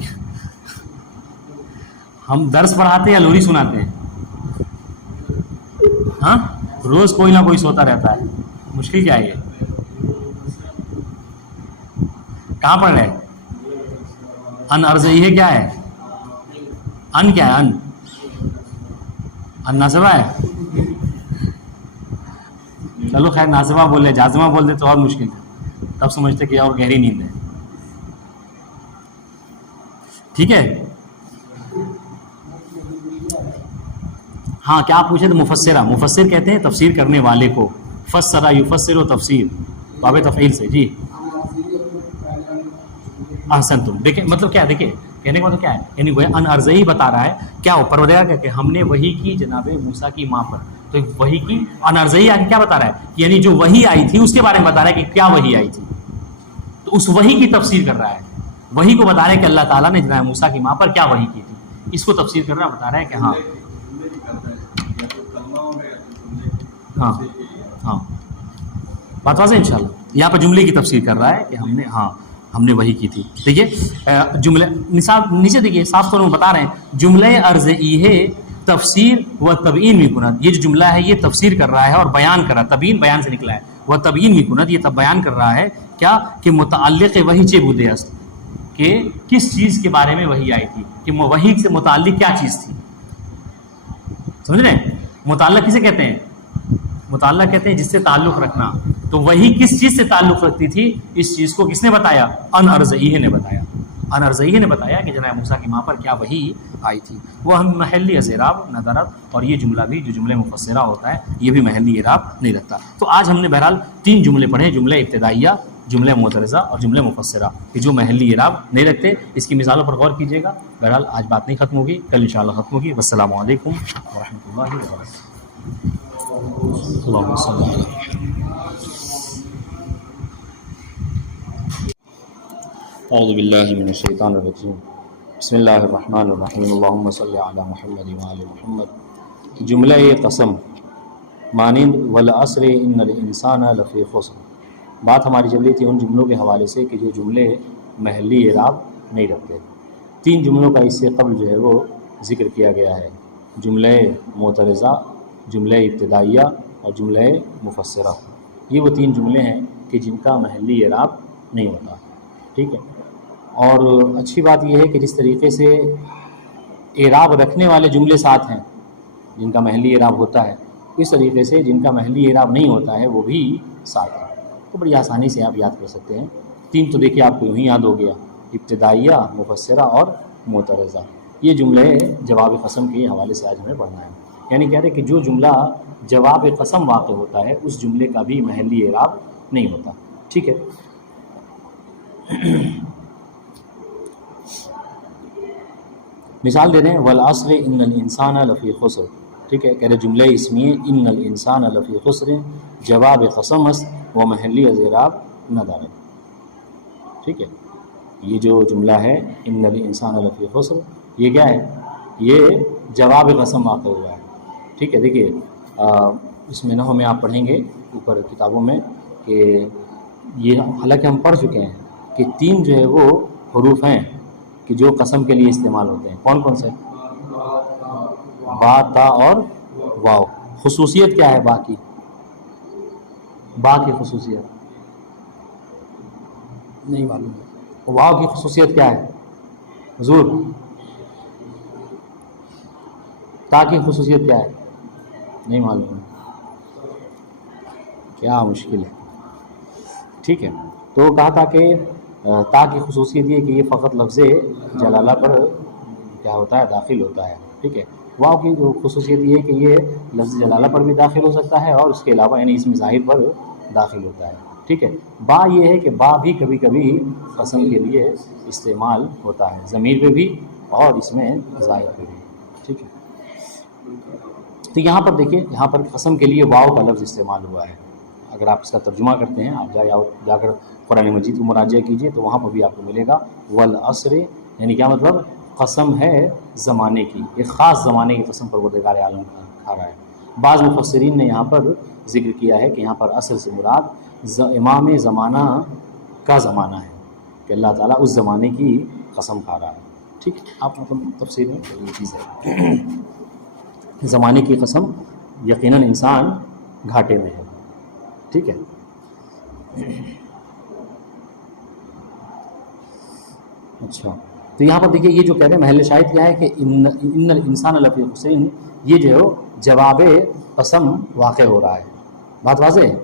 ہم درس پڑھاتے ہیں یا لوری سناتے ہیں؟ ہاں روز کوئی نہ کوئی سوتا رہتا ہے. مشکل کیا ہے؟ یہ کہاں پڑھ رہے؟ ان ارضعیہ کیا ہے؟ ان کیا ہے؟ ان ناصبہ ہے. چلو خیر ناصبہ بول لے، جازمہ بول دے تو اور مشکل ہے، تب سمجھتے کہ اور گہری نیند ہے. ٹھیک ہے. ہاں کیا آپ پوچھے تو مفسرہ، مفسر کہتے ہیں تفسیر کرنے والے کو. فسرا یفسر و تفسیر باب تفعیل سے. جی احسن تم. دیکھیں مطلب کیا ہے؟ دیکھیں کہنے کا مطلب کیا ہے؟ یعنی وہ ان ارضعی بتا رہا ہے کیا ہو پروردگار کہہ کے ہم نے وحی کی جناب موسیٰ کی ماں پر. تو وحی کی ان ارضعی آگے کیا بتا رہا ہے؟ یعنی جو وحی آئی تھی اس کے بارے میں بتا رہا ہے کہ کیا وحی آئی تھی. تو اس وحی کی تفسیر کر رہا ہے، وحی کو بتا رہا ہے کہ اللہ تعالیٰ نے جناب موسیٰ کی ماں پر کیا وحی کی تھی. اس کو تفسیر کر رہا ہے، بتا رہا ہے کہ ہاں ہاں ہاں بات واضح ہے انشاءاللہ. یہاں پر جملے کی تفسیر کر رہا ہے کہ ہم نے وحی کی تھی. دیکھیے جملے نصاب نیچے دیکھیے صاف طور میں بتا رہے ہیں جملے ارضعیہ تفسیر و تبیین بھی کنت. یہ جو جملہ ہے یہ تفسیر کر رہا ہے اور بیان کر رہا ہے. تبیین بیان سے نکلا ہے. وہ تبیین بھی کنت یہ تب بیان کر رہا ہے کیا کہ متعلق وحی چے بودے است، کہ کس چیز کے بارے میں وحی آئی تھی، کہ وحی سے متعلق کیا چیز تھی. سمجھ رہے ہیں؟ متعلق کسے کہتے ہیں؟ متعلق کہتے ہیں جس سے تعلق رکھنا. تو وہی کس چیز سے تعلق رکھتی تھی؟ اس چیز کو کس نے بتایا؟ ان ارضعیہ نے بتایا. ان ارضعیہ نے بتایا کہ جناب موسیٰ کی ماں پر کیا وحی آئی تھی. وہ ہم محلی اعراب ندرت. اور یہ جملہ بھی جو جملے مفسرہ ہوتا ہے یہ بھی محلی اعراب نہیں رکھتا. تو آج ہم نے بہرحال 3 جملے پڑھے، جملے ابتدائیہ، جملے معترضہ اور جملے مفسرہ، کہ جو محلی اعراب نہیں رکھتے. اس کی مثالوں پر غور کیجیے گا. بہرحال آج بات نہیں ختم ہوگی، کل انشاءاللہ ختم ہوگی. والسلام علیکم ورحمۃ اللہ وبرکاتہ. اللهم صل على اعوذ باللہ من الشیطان الرجیم. بسم اللہ الرحمن الرحیم. اللهم صل على محمد وآل محمد. جملہ قسم مانند والعصر ان الانسان لفی خسر. بات ہماری چل رہی تھی ان جملوں کے حوالے سے کہ جو جملے محلی اعراب نہیں رکھتے. 3 جملوں کا اس سے قبل جو ہے وہ ذکر کیا گیا ہے، جملہ معترضہ، جملہ ابتدائیہ اور جملہ مفسرہ. یہ وہ 3 جملے ہیں کہ جن کا محلی اعراب نہیں ہوتا. ٹھیک ہے. اور اچھی بات یہ ہے کہ جس طریقے سے اعراب رکھنے والے جملے ساتھ ہیں جن کا محلی اعراب ہوتا ہے، اس طریقے سے جن کا محلی اعراب نہیں ہوتا ہے وہ بھی ساتھ ہیں. تو بڑی آسانی سے آپ یاد کر سکتے ہیں. تین تو دیکھیے آپ کو یوں ہی یاد ہو گیا، ابتدائیہ، مفسرہ اور معترضہ. یہ جملے جواب قسم کے حوالے سے آج ہمیں پڑھنا ہے. یعنی کہہ رہے کہ جو جملہ جواب قسم واقع ہوتا ہے اس جملے کا بھی محلی اعراب نہیں ہوتا. ٹھیک ہے. مثال دے رہے ہیں والعصر ان الانسان لفی خسر. ٹھیک ہے. کہہ رہے جملہ اسمیہ ان الانسان لفی خسر جواب قسم است و محلی اعراب نہ دارے. ٹھیک ہے. یہ جو جملہ ہے ان الانسان لفی خسر، یہ کیا ہے؟ یہ جواب قسم واقع ہوا ہے. ٹھیک ہے. دیکھیے اس میں نحو میں آپ پڑھیں گے اوپر کتابوں میں کہ یہ حالانکہ ہم پڑھ چکے ہیں کہ تین جو ہے وہ حروف ہیں کہ جو قسم کے لیے استعمال ہوتے ہیں. کون کون سے؟ با، تا اور واو. خصوصیت کیا ہے با کی؟ با کی خصوصیت نہیں معلوم ہے. واو کی خصوصیت کیا ہے حضور؟ تا کی خصوصیت کیا ہے؟ نہیں معلوم ہے. کیا مشکل ہے. ٹھیک ہے. تو کہا تھا کہ تا کی خصوصیت یہ کہ یہ فقط لفظ جلالہ پر کیا ہوتا ہے؟ داخل ہوتا ہے. ٹھیک ہے. واو کی خصوصیت یہ ہے کہ یہ لفظ جلالہ پر بھی داخل ہو سکتا ہے اور اس کے علاوہ یعنی اسم ظاہر پر داخل ہوتا ہے. ٹھیک ہے. با یہ ہے کہ با بھی کبھی کبھی قسم کے لیے استعمال ہوتا ہے، ضمیر پہ بھی اور اس میں ظاہر پہ بھی. ٹھیک ہے. تو یہاں پر دیکھیے یہاں پر قسم کے لیے واو کا لفظ استعمال ہوا ہے. اگر آپ اس کا ترجمہ کرتے ہیں، آپ جا کر قرآن مجید کو مراجعہ کیجئے تو وہاں پر بھی آپ کو ملے گا والعصر، یعنی کیا مطلب؟ قسم ہے زمانے کی، ایک خاص زمانے کی قسم پروردگار عالم کھا رہا ہے. بعض مفسرین نے یہاں پر ذکر کیا ہے کہ یہاں پر عصر سے مراد امام زمانہ کا زمانہ ہے کہ اللہ تعالیٰ اس زمانے کی قسم کھا رہا ہے. ٹھیک ہے. آپ مطلب تفسیر میں یہ چیز ہے زمانے کی قسم یقیناً انسان گھاٹے میں ہے. ٹھیک ہے. اچھا. تو یہاں پر دیکھیے یہ جو کہہ رہے ہیں محل شاہد کیا ہے کہ ان الانسان لفی خسر، یہ جو ہے جواب قسم واقع ہو رہا ہے. بات واضح ہے؟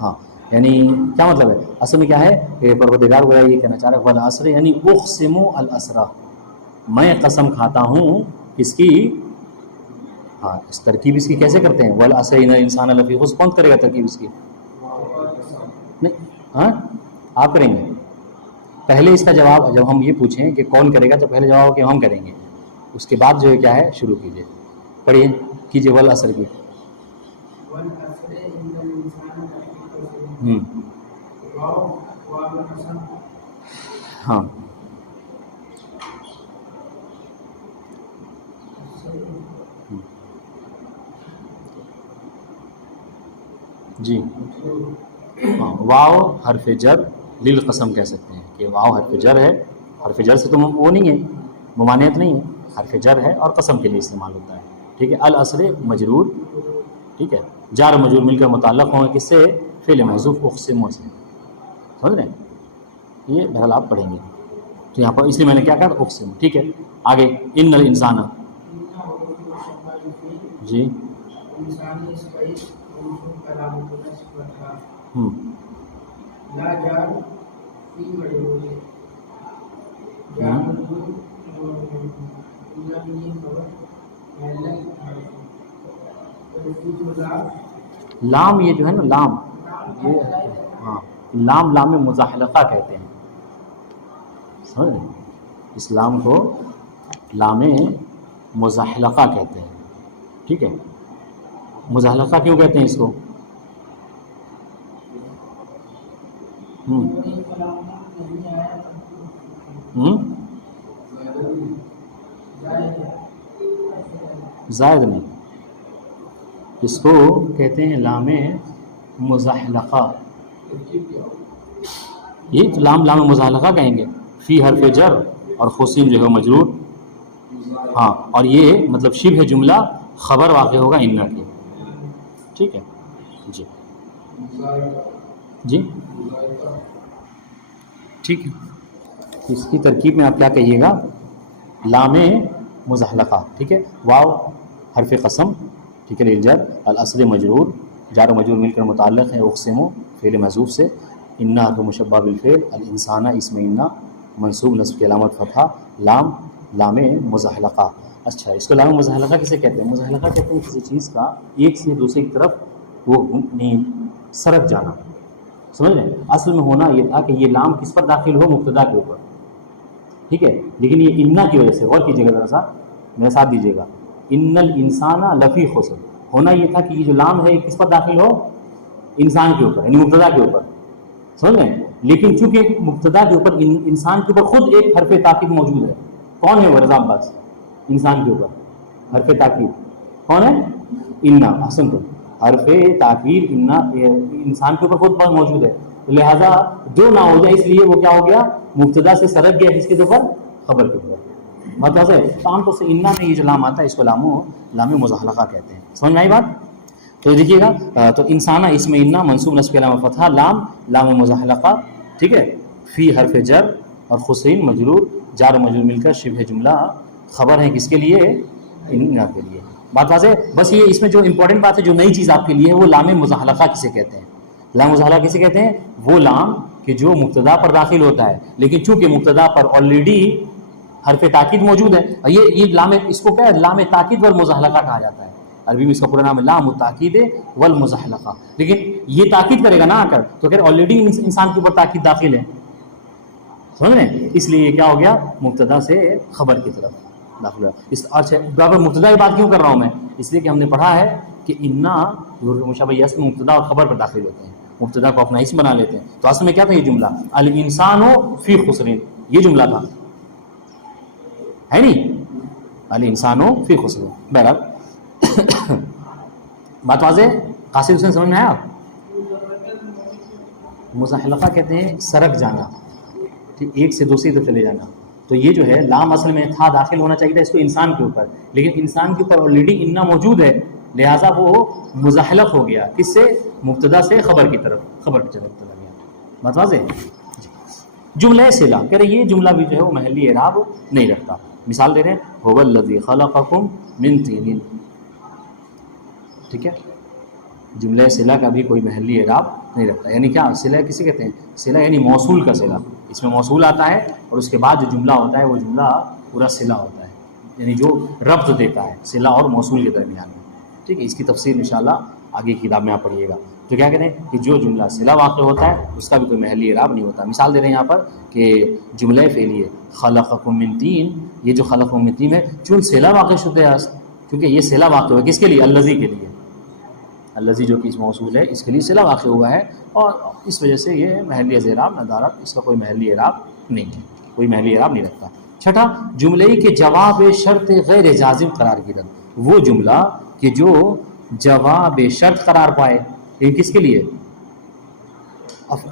ہاں. یعنی کیا مطلب ہے؟ اصل میں کیا ہے کہ پروردگار گویا یہ کہنا چاہ رہا ہے والعصر یعنی اقسم الاسرا، میں قسم کھاتا ہوں کس کی؟ ہاں. اس ترکیب اس کی کیسے کرتے ہیں؟ والعصر ان الانسان لفی خسر. کون کرے گا ترکیب اس کی؟ نہیں. ہاں آپ کریں گے. پہلے اس کا جواب جب ہم یہ پوچھیں کہ کون کرے گا تو پہلے جواب کہ ہم کریں گے، اس کے بعد جو ہے کیا ہے شروع کیجئے. پڑھیے کیجئے والعصر کی. ہاں. جی ہاں. واو حرف جر للقسم کہہ سکتے ہیں کہ واو حرف جر ہے. حرف جر سے تو وہ نہیں ہے، ممانعت نہیں ہے، حرف جر ہے اور قسم کے لیے استعمال ہوتا ہے. ٹھیک ہے. العصر مجرور. ٹھیک ہے. جار مجرور مل کر متعلق ہوں گے کس سے؟ فعل محذوف اقسم سے. سمجھ رہے ہیں؟ یہ بہرحال آپ پڑھیں گے. تو یہاں پر اس لیے میں نے کیا کہا اقسم. ٹھیک ہے. آگے ان الانسان. جی لام یہ جو ہے نا لام، یہ ہاں لام لام مزاحلقہ کہتے ہیں. سمجھ رہے ہیں؟ اس لام کو لام مزاحلقہ کہتے ہیں. ٹھیک ہے. مزاحلقہ کیوں کہتے ہیں اس کو؟ زائد نہیں، اس کو کہتے ہیں لام مزاحلقہ. یہ لام لام مزاحلقہ کہیں گے. فی حرف جر اور خوسین جو ہے مجرور. ہاں. اور یہ مطلب شبہ جملہ خبر واقع ہوگا انا کی. ٹھیک ہے. جی جی ٹھیک ہے. اس کی ترکیب میں آپ کیا کہیے گا؟ لام مزاحلقہ. ٹھیک ہے. واو حرف قسم. ٹھیک ہے. للجر. العصر مجرور، جار و مجرور مل کر متعلق ہے اقسم فعل محذوف سے. انا کا مشبہ بالفعل، الانسانہ اسم انا منصوب نصب کی علامت فتحہ، لام مزحلقہ. اچھا اس کو لام مزحلقہ کسے کہتے ہیں؟ مزحلقہ کہتے ہیں کسی چیز کا ایک سے دوسری کی طرف وہ سرک جانا. سمجھ رہے ہیں؟ اصل میں ہونا یہ تھا کہ یہ لام کس پر داخل ہو؟ مبتدا کے اوپر، ٹھیک ہے. لیکن یہ انا کی وجہ سے، غور کیجیے گا ذرا سا، میرے ساتھ دیجیے گا، ان الانسان لفی خسر، ہونا یہ تھا کہ یہ جو لام ہے کس پر داخل ہو؟ انسان کے اوپر، یعنی مبتدا کے اوپر. سمجھ رہے ہیں؟ لیکن چونکہ مبتدا کے اوپر انسان کے اوپر خود ایک حرف تاکید موجود ہے. کون ہے وہ رضا عباس؟ انسان کے اوپر حرف تاکید کون ہے؟ انا. حسن تو حرف تاکید انا انسان کے اوپر خود موجود ہے، لہذا جو نہ ہو جائے اس لیے وہ کیا ہو گیا؟ مبتدا سے سرک گیا کس کے اوپر؟ خبر کے اوپر. مطلب ہے عام طور سے انا میں یہ جو لام آتا ہے اس کو لام مزحلقہ کہتے ہیں. سمجھ میں آئی بات؟ تو دیکھیے گا، تو انسانہ اسم انا منصوب نصب علامہ فتحہ، لام مزحلقہ، ٹھیک ہے. فی حرف جر اور خسرین مجرور، جار و مجرور مل کر شبہ جملہ خبر ہیں کس کے لیے؟ انا کے لیے. بات واضح؟ بس یہ اس میں جو امپورٹنٹ بات ہے جو نئی چیز آپ کے لیے ہے وہ لام مزحلقہ کسے کہتے ہیں. لام مزحلقہ کسے کہتے ہیں؟ وہ لام کہ جو مبتدا پر داخل ہوتا ہے لیکن چونکہ مبتدا پر آلریڈی حرف تاکید موجود ہے. یہ لام، اس کو کیا ہے؟ لام تاکید والمزحلقہ کہا جاتا ہے. عربی میں اس کا پورا نام ہے لام التاکید والمزحلقہ. لیکن یہ تاکید کرے گا نا آ کر تو کہ آلریڈی انسان کے اوپر تاکید داخل ہے. سمجھ رہے ہیں؟ اس لیے یہ کیا ہو گیا؟ مبتدا سے خبر کی طرف داخل ہوا. اچھا مبتدا کی بات کیوں کر رہا ہوں میں؟ اس لیے کہ ہم نے پڑھا ہے کہ انا مشابہ اسم مبتدا اور خبر پر داخل ہوتے ہیں، مبتدا کو اپنا اسم بنا لیتے ہیں. تو اصل میں کیا تھا یہ جملہ؟ الانسان فی خسرین، یہ جملہ تھا، ہے نہیں؟ الانسان فی خسرین. بہرحال بات واضح؟ قاصد حسین سمجھ میں آیا؟ مزحلقہ کہتے ہیں سرک جانا، ایک سے دوسری طرف چلے جانا. تو یہ جو ہے لام اصل میں تھا داخل ہونا چاہیے تھا اس کو انسان کے اوپر، لیکن انسان کے اوپر آلریڈی انا موجود ہے لہٰذا وہ مزحلق ہو گیا. کس سے؟ مبتدا سے خبر کی طرف چلا گیا. بات واضح؟ جملہ صلہ کہہ رہے یہ جملہ بھی جو ہے وہ محلی اعراب نہیں رکھتا. مثال دے رہے ہیں هو الذی خلقکم من طین، ٹھیک ہے. جملہ صلہ کا بھی کوئی محلی اعراب نہیں رکھتا. یعنی کیا صلہ کسے کہتے ہیں؟ صلہ یعنی موصول کا صلہ. اس میں موصول آتا ہے اور اس کے بعد جو جملہ ہوتا ہے وہ جملہ پورا صلہ ہوتا ہے، یعنی جو ربط دیتا ہے صلہ اور موصول کے درمیان میں. ٹھیک ہے، اس کی تفصیل انشاءاللہ آگے کی کتاب میں آپ پڑھیے گا. تو کیا کہتے ہیں کہ جو جملہ صلہ واقع ہوتا ہے اس کا بھی کوئی محلی اعراب نہیں ہوتا. مثال دے رہے ہیں یہاں پر کہ جملہ فعلیہ خلقکم من طین، یہ جو خلقکم من طین ہے چون صلہ واقع شدہ ہے، کیونکہ یہ صلہ واقع ہوا کس کے لیے؟ الذی کے لیے. الذی جو کہ اس موصول ہے اس کے لیے صلہ واقع ہوا ہے اور اس وجہ سے یہ محلی اعراب ندارت، اس کا کوئی محلی اعراب نہیں ہے، کوئی محلی اعراب نہیں رکھتا. چھٹا، جملے کے جواب شرط غیر جازم قرار گیرد، وہ جملہ کہ جو جواب شرط قرار پائے. یہ کس کے لیے؟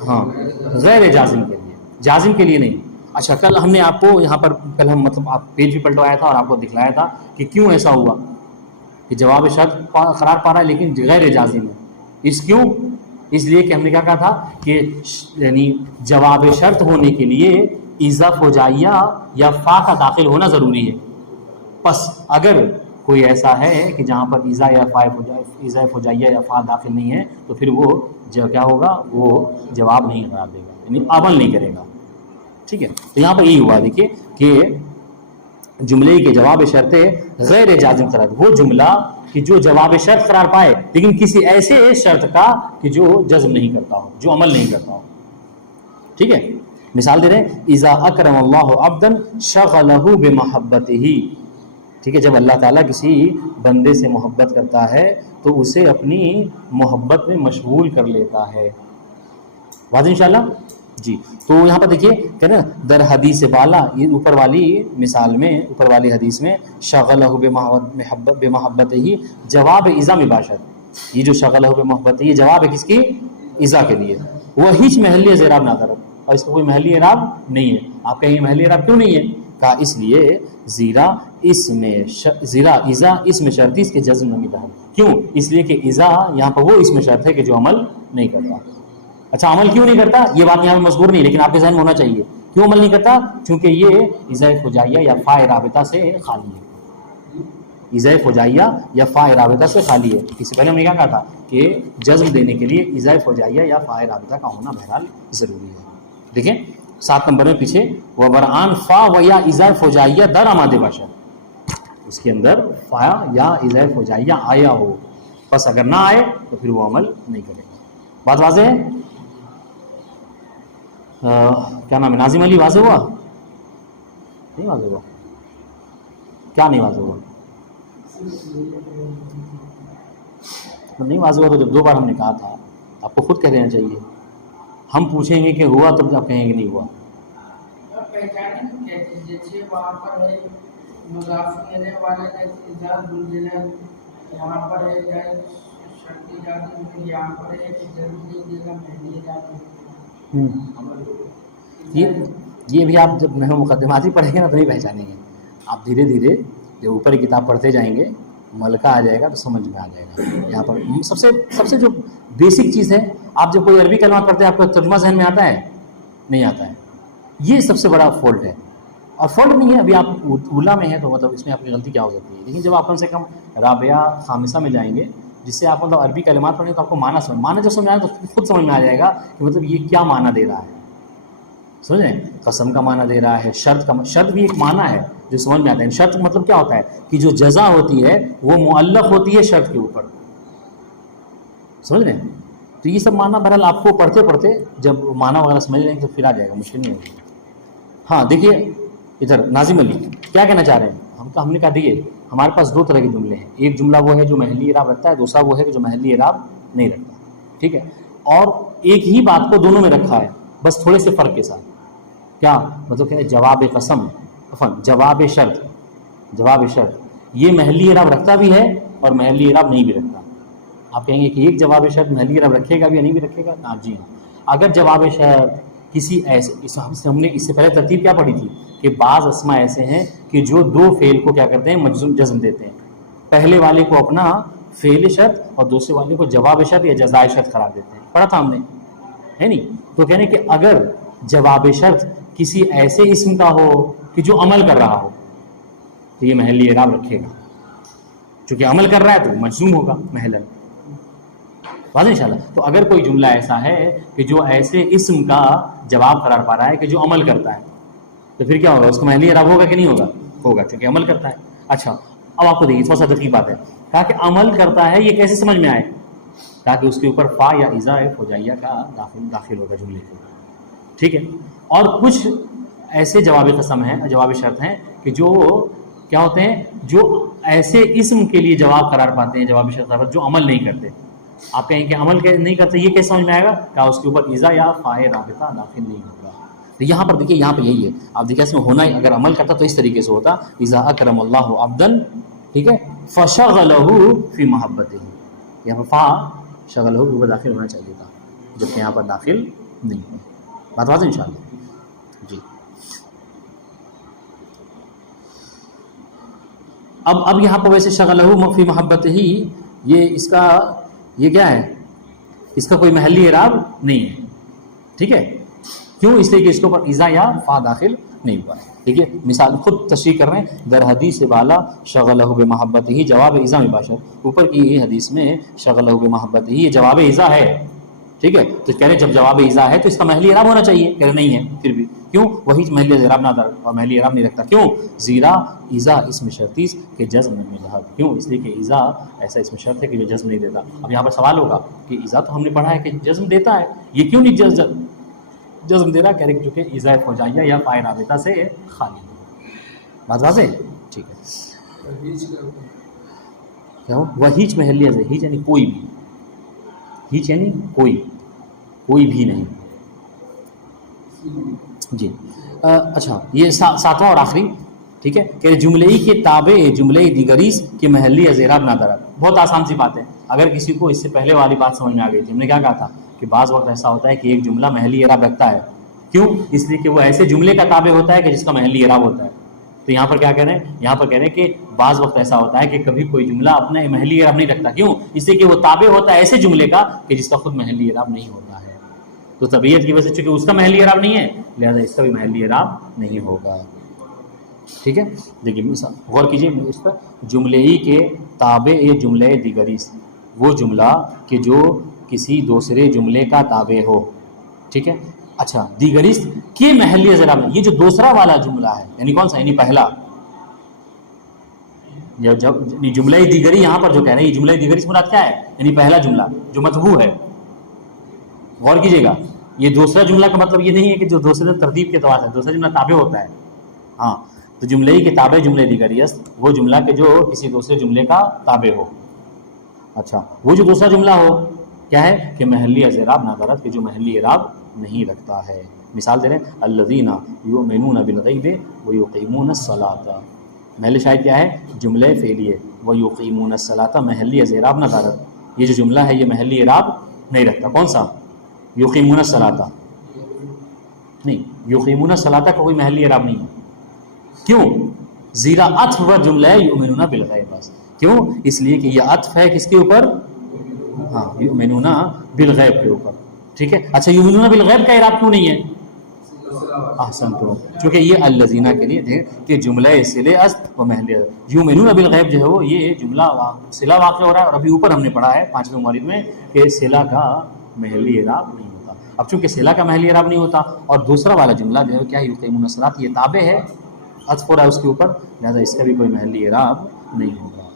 ہاں غیر جازم کے لیے، جازم کے لیے نہیں. اچھا کل ہم نے آپ کو یہاں پر کل ہم مطلب آپ پیج بھی پلٹوایا تھا اور آپ کو دکھلایا تھا کہ کیوں ایسا ہوا کہ جواب شرط قرار پا رہا ہے لیکن غیر جازم ہے. کیوں؟ اس لیے کہ ہم نے کیا کہا تھا کہ یعنی جواب شرط ہونے کے لیے اذا فجائیہ یا فا کا داخل ہونا ضروری ہے. پس اگر کوئی ایسا ہے کہ جہاں پر اذا فجائیہ یا فا داخل نہیں ہے تو پھر وہ جو کیا ہوگا؟ وہ جواب نہیں قرار دے گا، یعنی عمل نہیں کرے گا. ٹھیک ہے، تو یہاں پر یہی ہوا دیکھیے کہ جملے کے جواب شرط غیر جازم قرار، وہ جملہ کہ جو جواب شرط قرار پائے لیکن کسی ایسے شرط کا کہ جو جزم نہیں کرتا ہو، جو عمل نہیں کرتا ہو. ٹھیک ہے، مثال دے رہے ہیں اذا اکرم اللہ عبدا شغلہ بمحبتہ. ٹھیک ہے، جب اللہ تعالیٰ کسی بندے سے محبت کرتا ہے تو اسے اپنی محبت میں مشغول کر لیتا ہے. واضح انشاءاللہ؟ جی. تو یہاں پر دیکھیے کہ نا در حدیث بالا، یہ اوپر والی مثال میں، اوپر والی حدیث میں شغلہ بمحبت ہی جواب اذا مباشر، یہ جو شغلہ بمحبت یہ جواب ہے کس کی؟ اذا کے لیے. وہ ہیچ محلی اعراب نہ کرو، اور اس کا کوئی محلی اعراب نہیں ہے. آپ کہیں محلی اعراب کیوں نہیں ہے؟ کہا اس لیے زیرا اذا اس میں شرطی اس کے جزم نہیں رہا. کیوں؟ اس لیے کہ اذا یہاں پر وہ اس میں شرط ہے کہ جو عمل نہیں کرتا. اچھا عمل کیوں نہیں کرتا یہ بات یہاں میں مذکور نہیں، لیکن آپ کے ذہن میں ہونا چاہیے کیوں عمل نہیں کرتا؟ چونکہ یہ اذا فجائیہ یا فاء رابطہ سے خالی ہے. اذا فجائیہ یا فاء رابطہ سے خالی ہے. اس سے پہلے ہم نے کیا کہا تھا کہ جزم دینے کے لیے ایذا فوجائیہ یا فاء رابطہ کا ہونا بہرحال ضروری ہے. دیکھیں 7 نمبر میں پیچھے وبرآن فا و یا ایذا فوجائیہ در آماد باشد، اس کے اندر فا یا ایذا فوجائیہ آیا ہو، بس اگر نہ آئے تو پھر وہ عمل نہیں کرے گا. بات واضح ہے؟ کیا نام ہے ناظم علی، واضح ہوا؟ نہیں واضح ہوا؟ کیا نہیں واضح ہوا؟ نہیں واضح ہوا تو جب 2 بار ہم نے کہا تھا آپ کو خود کہہ دینا چاہیے. ہم پوچھیں گے کہ ہوا تو آپ کہیں گے نہیں ہوا. یہ بھی آپ جب نحو مقدمات ہی پڑھیں گے نا تو نہیں پہچانیں گے. آپ دھیرے دھیرے جب اوپر کی کتاب پڑھتے جائیں گے ملکہ آ جائے گا تو سمجھ میں آ جائے گا. یہاں پر سب سے جو بیسک چیز ہے، آپ جب کوئی عربی کلمات پڑھتے ہیں آپ کو ترجمہ ذہن میں آتا ہے؟ نہیں آتا ہے. یہ سب سے بڑا فالٹ ہے. اور فالٹ نہیں ہے، ابھی آپ اولا میں ہیں تو مطلب اس میں آپ کی غلطی کیا ہو سکتی ہے. لیکن جب آپ کم سے کم رابعہ خامسہ میں جائیں گے جس سے آپ مطلب عربی کلمات پڑھیں تو آپ کو معنی جب سمجھ آئے تو خود سمجھ میں آ جائے گا کہ مطلب یہ کیا معنی دے رہا ہے. سمجھ رہے ہیں؟ قسم کا معنی دے رہا ہے، شرط بھی ایک معنی ہے جو سمجھ میں آتا ہے. شرط مطلب کیا ہوتا ہے کہ جو جزا ہوتی ہے وہ معلق ہوتی ہے شرط کے اوپر. سمجھ رہے ہیں؟ تو یہ سب معنی بہرحال آپ کو پڑھتے پڑھتے جب معنی وغیرہ سمجھ لیں گے تو پھر آ جائے گا، مشکل نہیں ہوگی. ہاں دیکھیے ادھر ناظم علی کیا کہنا چاہ رہے ہیں. ہم نے کہا دیکھیے ہمارے پاس 2 طرح کے جملے ہیں. ایک جملہ وہ ہے جو محلی اعراب رکھتا ہے، دوسرا وہ ہے کہ جو محلی اعراب نہیں رکھتا. ٹھیک ہے؟ اور ایک ہی بات کو دونوں میں رکھا ہے بس تھوڑے سے فرق کے ساتھ. کیا مطلب کہ جواب قسم جواب شرط یہ محلی اعراب رکھتا بھی ہے اور محلی اعراب نہیں بھی رکھتا. آپ کہیں گے کہ ایک جواب شرط محلی اعراب رکھے گا بھی یا نہیں بھی رکھے گا؟ جی ہاں. اگر جواب شرط کسی ایسے ہم نے اس سے پہلے ترتیب کیا پڑھی تھی کہ بعض اسماء ایسے ہیں کہ جو 2 فعل کو کیا کرتے ہیں جزم دیتے ہیں. پہلے والے کو اپنا فعل شرط اور دوسرے والے کو جواب شرط یا جزائے شرط قرار دیتے ہیں. پڑھا تھا ہم نے، ہے نہیں؟ تو کہنے کہ اگر جواب شرط کسی ایسے اسم کا ہو کہ جو عمل کر رہا ہو تو یہ محلی اعراب رکھے گا. چونکہ عمل کر رہا ہے تو مجزوم ہوگا محلاً. واضح انشاءاللہ. تو اگر کوئی جملہ ایسا ہے کہ جو ایسے اسم کا جواب قرار پا رہا ہے کہ جو عمل کرتا ہے تو پھر کیا ہوگا؟ اس کا محلی اعراب ہوگا کہ نہیں ہوگا؟ ہوگا، چونکہ عمل کرتا ہے. اچھا اب آپ کو دیکھیے تھوڑا سا دقیق بات ہے. کہا کہ عمل کرتا ہے یہ کیسے سمجھ میں آئے؟ تاکہ اس کے اوپر فا یا ایذا فوجائیہ کا داخل ہوگا جملے کے. ٹھیک ہے؟ اور کچھ ایسے جواب قسم ہیں، جواب شرط ہیں کہ جو کیا ہوتے ہیں، جو ایسے اسم کے لیے جواب قرار پاتے ہیں، جواب شرط قرار جو عمل نہیں کرتے. آپ کہیں کہ عمل نہیں کرتے یہ کیسے سمجھ میں آئے گا؟ کہا اس کے اوپر ایذا یا فاء رابطہ داخل نہیں ہوگا. تو یہاں پر دیکھیے یہاں پہ یہی ہے. آپ دیکھیں اس میں ہونا ہی اگر عمل کرتا تو اس طریقے سے ہوتا اذا اکرم اللہ عبدا، ٹھیک ہے، فشغلہ فی محبتہ. یہاں پر فا شغلہ کے اوپر داخل ہونا چاہیے تھا جبکہ یہاں پر داخل نہیں ہے. بات واضح انشاءاللہ. جی اب یہاں پر ویسے شغلہ فی محبتہ ہی یہ کیا ہے؟ اس کا کوئی محلی اعراب نہیں ہے. ٹھیک ہے؟ کیوں؟ اس لیے کہ اس کے اوپر ایذا یا فا داخل نہیں ہوا ہے. ٹھیک ہے؟ مثال خود تشریح کر رہے ہیں. در حدیث بالا شغلہ بمحبتہ ہی جواب ایذا مباشر. اوپر کی یہ حدیث میں شغلہ بمحبتہ ہی یہ جواب ایذا ہے. ٹھیک ہے؟ تو کہہ رہے جب جواب ایذا ہے تو اس کا محلی اعراب ہونا چاہیے. کہہ رہے نہیں ہے. پھر بھی کیوں؟ وہی محلی اعراب نہ اور محلی اعراب نہیں رکھتا. کیوں؟ زیرا ایذا اسم شرطیس کہ جزم میں لحاظ. کیوں؟ اس لیے کہ ایذا ایسا اسم شرط ہے کہ جو جزم نہیں دیتا. اب یہاں پر سوال ہوگا کہ ایذا تو ہم نے پڑھا ہے کہ جزم دیتا ہے، یہ کیوں نہیں جزم دے رہا؟ کہہ رہے کہ چونکہ ایذا فوجائیہ یا فاء رابطہ سے خالی. بات واضح؟ ٹھیک ہے. کیا ہو؟ وہیچ محلیہ سے ہیچ یعنی کوئی بھی، ہیچ یعنی کوئی بھی نہیں. جی اچھا یہ 7واں اور آخری. ٹھیک ہے کہ جملے کے تابع جملے دیگریس کے محلی اعراب نہ درد. بہت آسان سی بات ہے. اگر کسی کو اس سے پہلے والی بات سمجھ میں آ گئی تھی، ہم نے کیا کہا تھا کہ بعض وقت ایسا ہوتا ہے کہ ایک جملہ محلی اعراب رکھتا ہے. کیوں؟ اس لیے کہ وہ ایسے جملے کا تابع ہوتا ہے کہ جس کا محلی اعراب ہوتا ہے. تو یہاں پر کیا کہہ رہے ہیں؟ یہاں پر کہہ رہے ہیں کہ بعض وقت ایسا ہوتا ہے کہ کبھی کوئی جملہ اپنا محلی اعراب نہیں رکھتا. کیوں؟ اس لیے کہ وہ تابع ہوتا ہے ایسے جملے کا کہ جس کا خود محلی اعراب نہیں ہوتا ہے. تو طبیعت کی وجہ سے چونکہ اس کا محلی اعراب نہیں ہے لہذا اس کا بھی محلی اعراب نہیں ہوگا. ٹھیک ہے؟ دیکھیے غور کیجیے اس پر. جملے کے تابع جملے دیگریس وہ جملہ کہ جو کسی دوسرے جملے کا تابع ہو. ٹھیک ہے. اچھا دیگریست کے محلی اعراب میں یہ جو دوسرا والا جملہ ہے یعنی کون سا یعنی پہلا جب جملہ دیگری یہاں پر جو کہہ رہے ہیں یہ جملہ دیگری سے مراد کیا ہے یعنی پہلا جملہ جو مطبوع ہے. غور کیجیے گا یہ دوسرا جملہ کا مطلب یہ نہیں ہے کہ جو دوسرے ترتیب کے اعتبار سے دوسرا جملہ تابع ہوتا ہے. ہاں تو جملے کے تابع جملے دیگری است وہ جملہ کہ جو کسی دوسرے جملے کا تابع ہو. اچھا وہ جو دوسرا جملہ ہو کیا ہے کہ محلی از اعراب نادارت کہ جو محلی اعراب نہیں رکھتا ہے. مثال دے رہے ہیں الذین یؤمنون بالغیب ویقیمون الصلاۃ. محل شاہد کیا ہے جملہ فعلیہ ویقیمون الصلاۃ محلی از اعراب نادارت. یہ جو جملہ ہے یہ محلی اعراب نہیں رکھتا. کون سا یقیمون الصلاۃ نہیں یقیمون الصلاۃ کا کوئی محلی اعراب نہیں ہے. کیوں زیرا عطف و جملہ ہے یؤمنون بالغیب. بس کیوں اس لیے کہ یہ عطف ہے کس کے اوپر ہاں یؤمنون بالغیب کے اوپر. ٹھیک ہے. اچھا یؤمنون بالغیب کا اعراب کیوں نہیں ہے احسن تو چونکہ یہ الذین کے لیے تھے کہ جملہ صلہ است و محل یؤمنون بالغیب جو ہے وہ یہ جملہ صلہ واقع ہو رہا ہے اور ابھی اوپر ہم نے پڑھا ہے پانچویں مورد میں کہ صلہ کا محلی اعراب نہیں ہوتا. اب چونکہ صلہ کا محلی اعراب نہیں ہوتا اور دوسرا والا جملہ جو ہے کیا یقیمون الصلاۃ یہ تابع ہے عطف ہو رہا ہے اس کے اوپر لہذا اس کا بھی کوئی محلی اعراب نہیں ہوگا.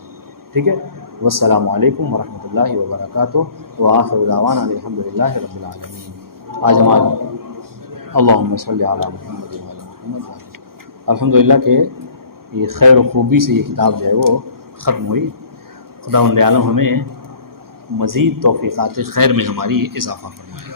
ٹھیک ہے. والسلام علیکم ورحمۃ اللہ وبرکاتہ وآخر دعوانا الحمدللہ رب العالمین. آج ہمارے اللہم صلی علی محمد وعلی محمد. الحمدللہ کہ یہ خیر و خوبی سے یہ کتاب جو ہے وہ ختم ہوئی. خداوند عالم ہمیں مزید توفیقات خیر میں ہماری اضافہ فرمائے.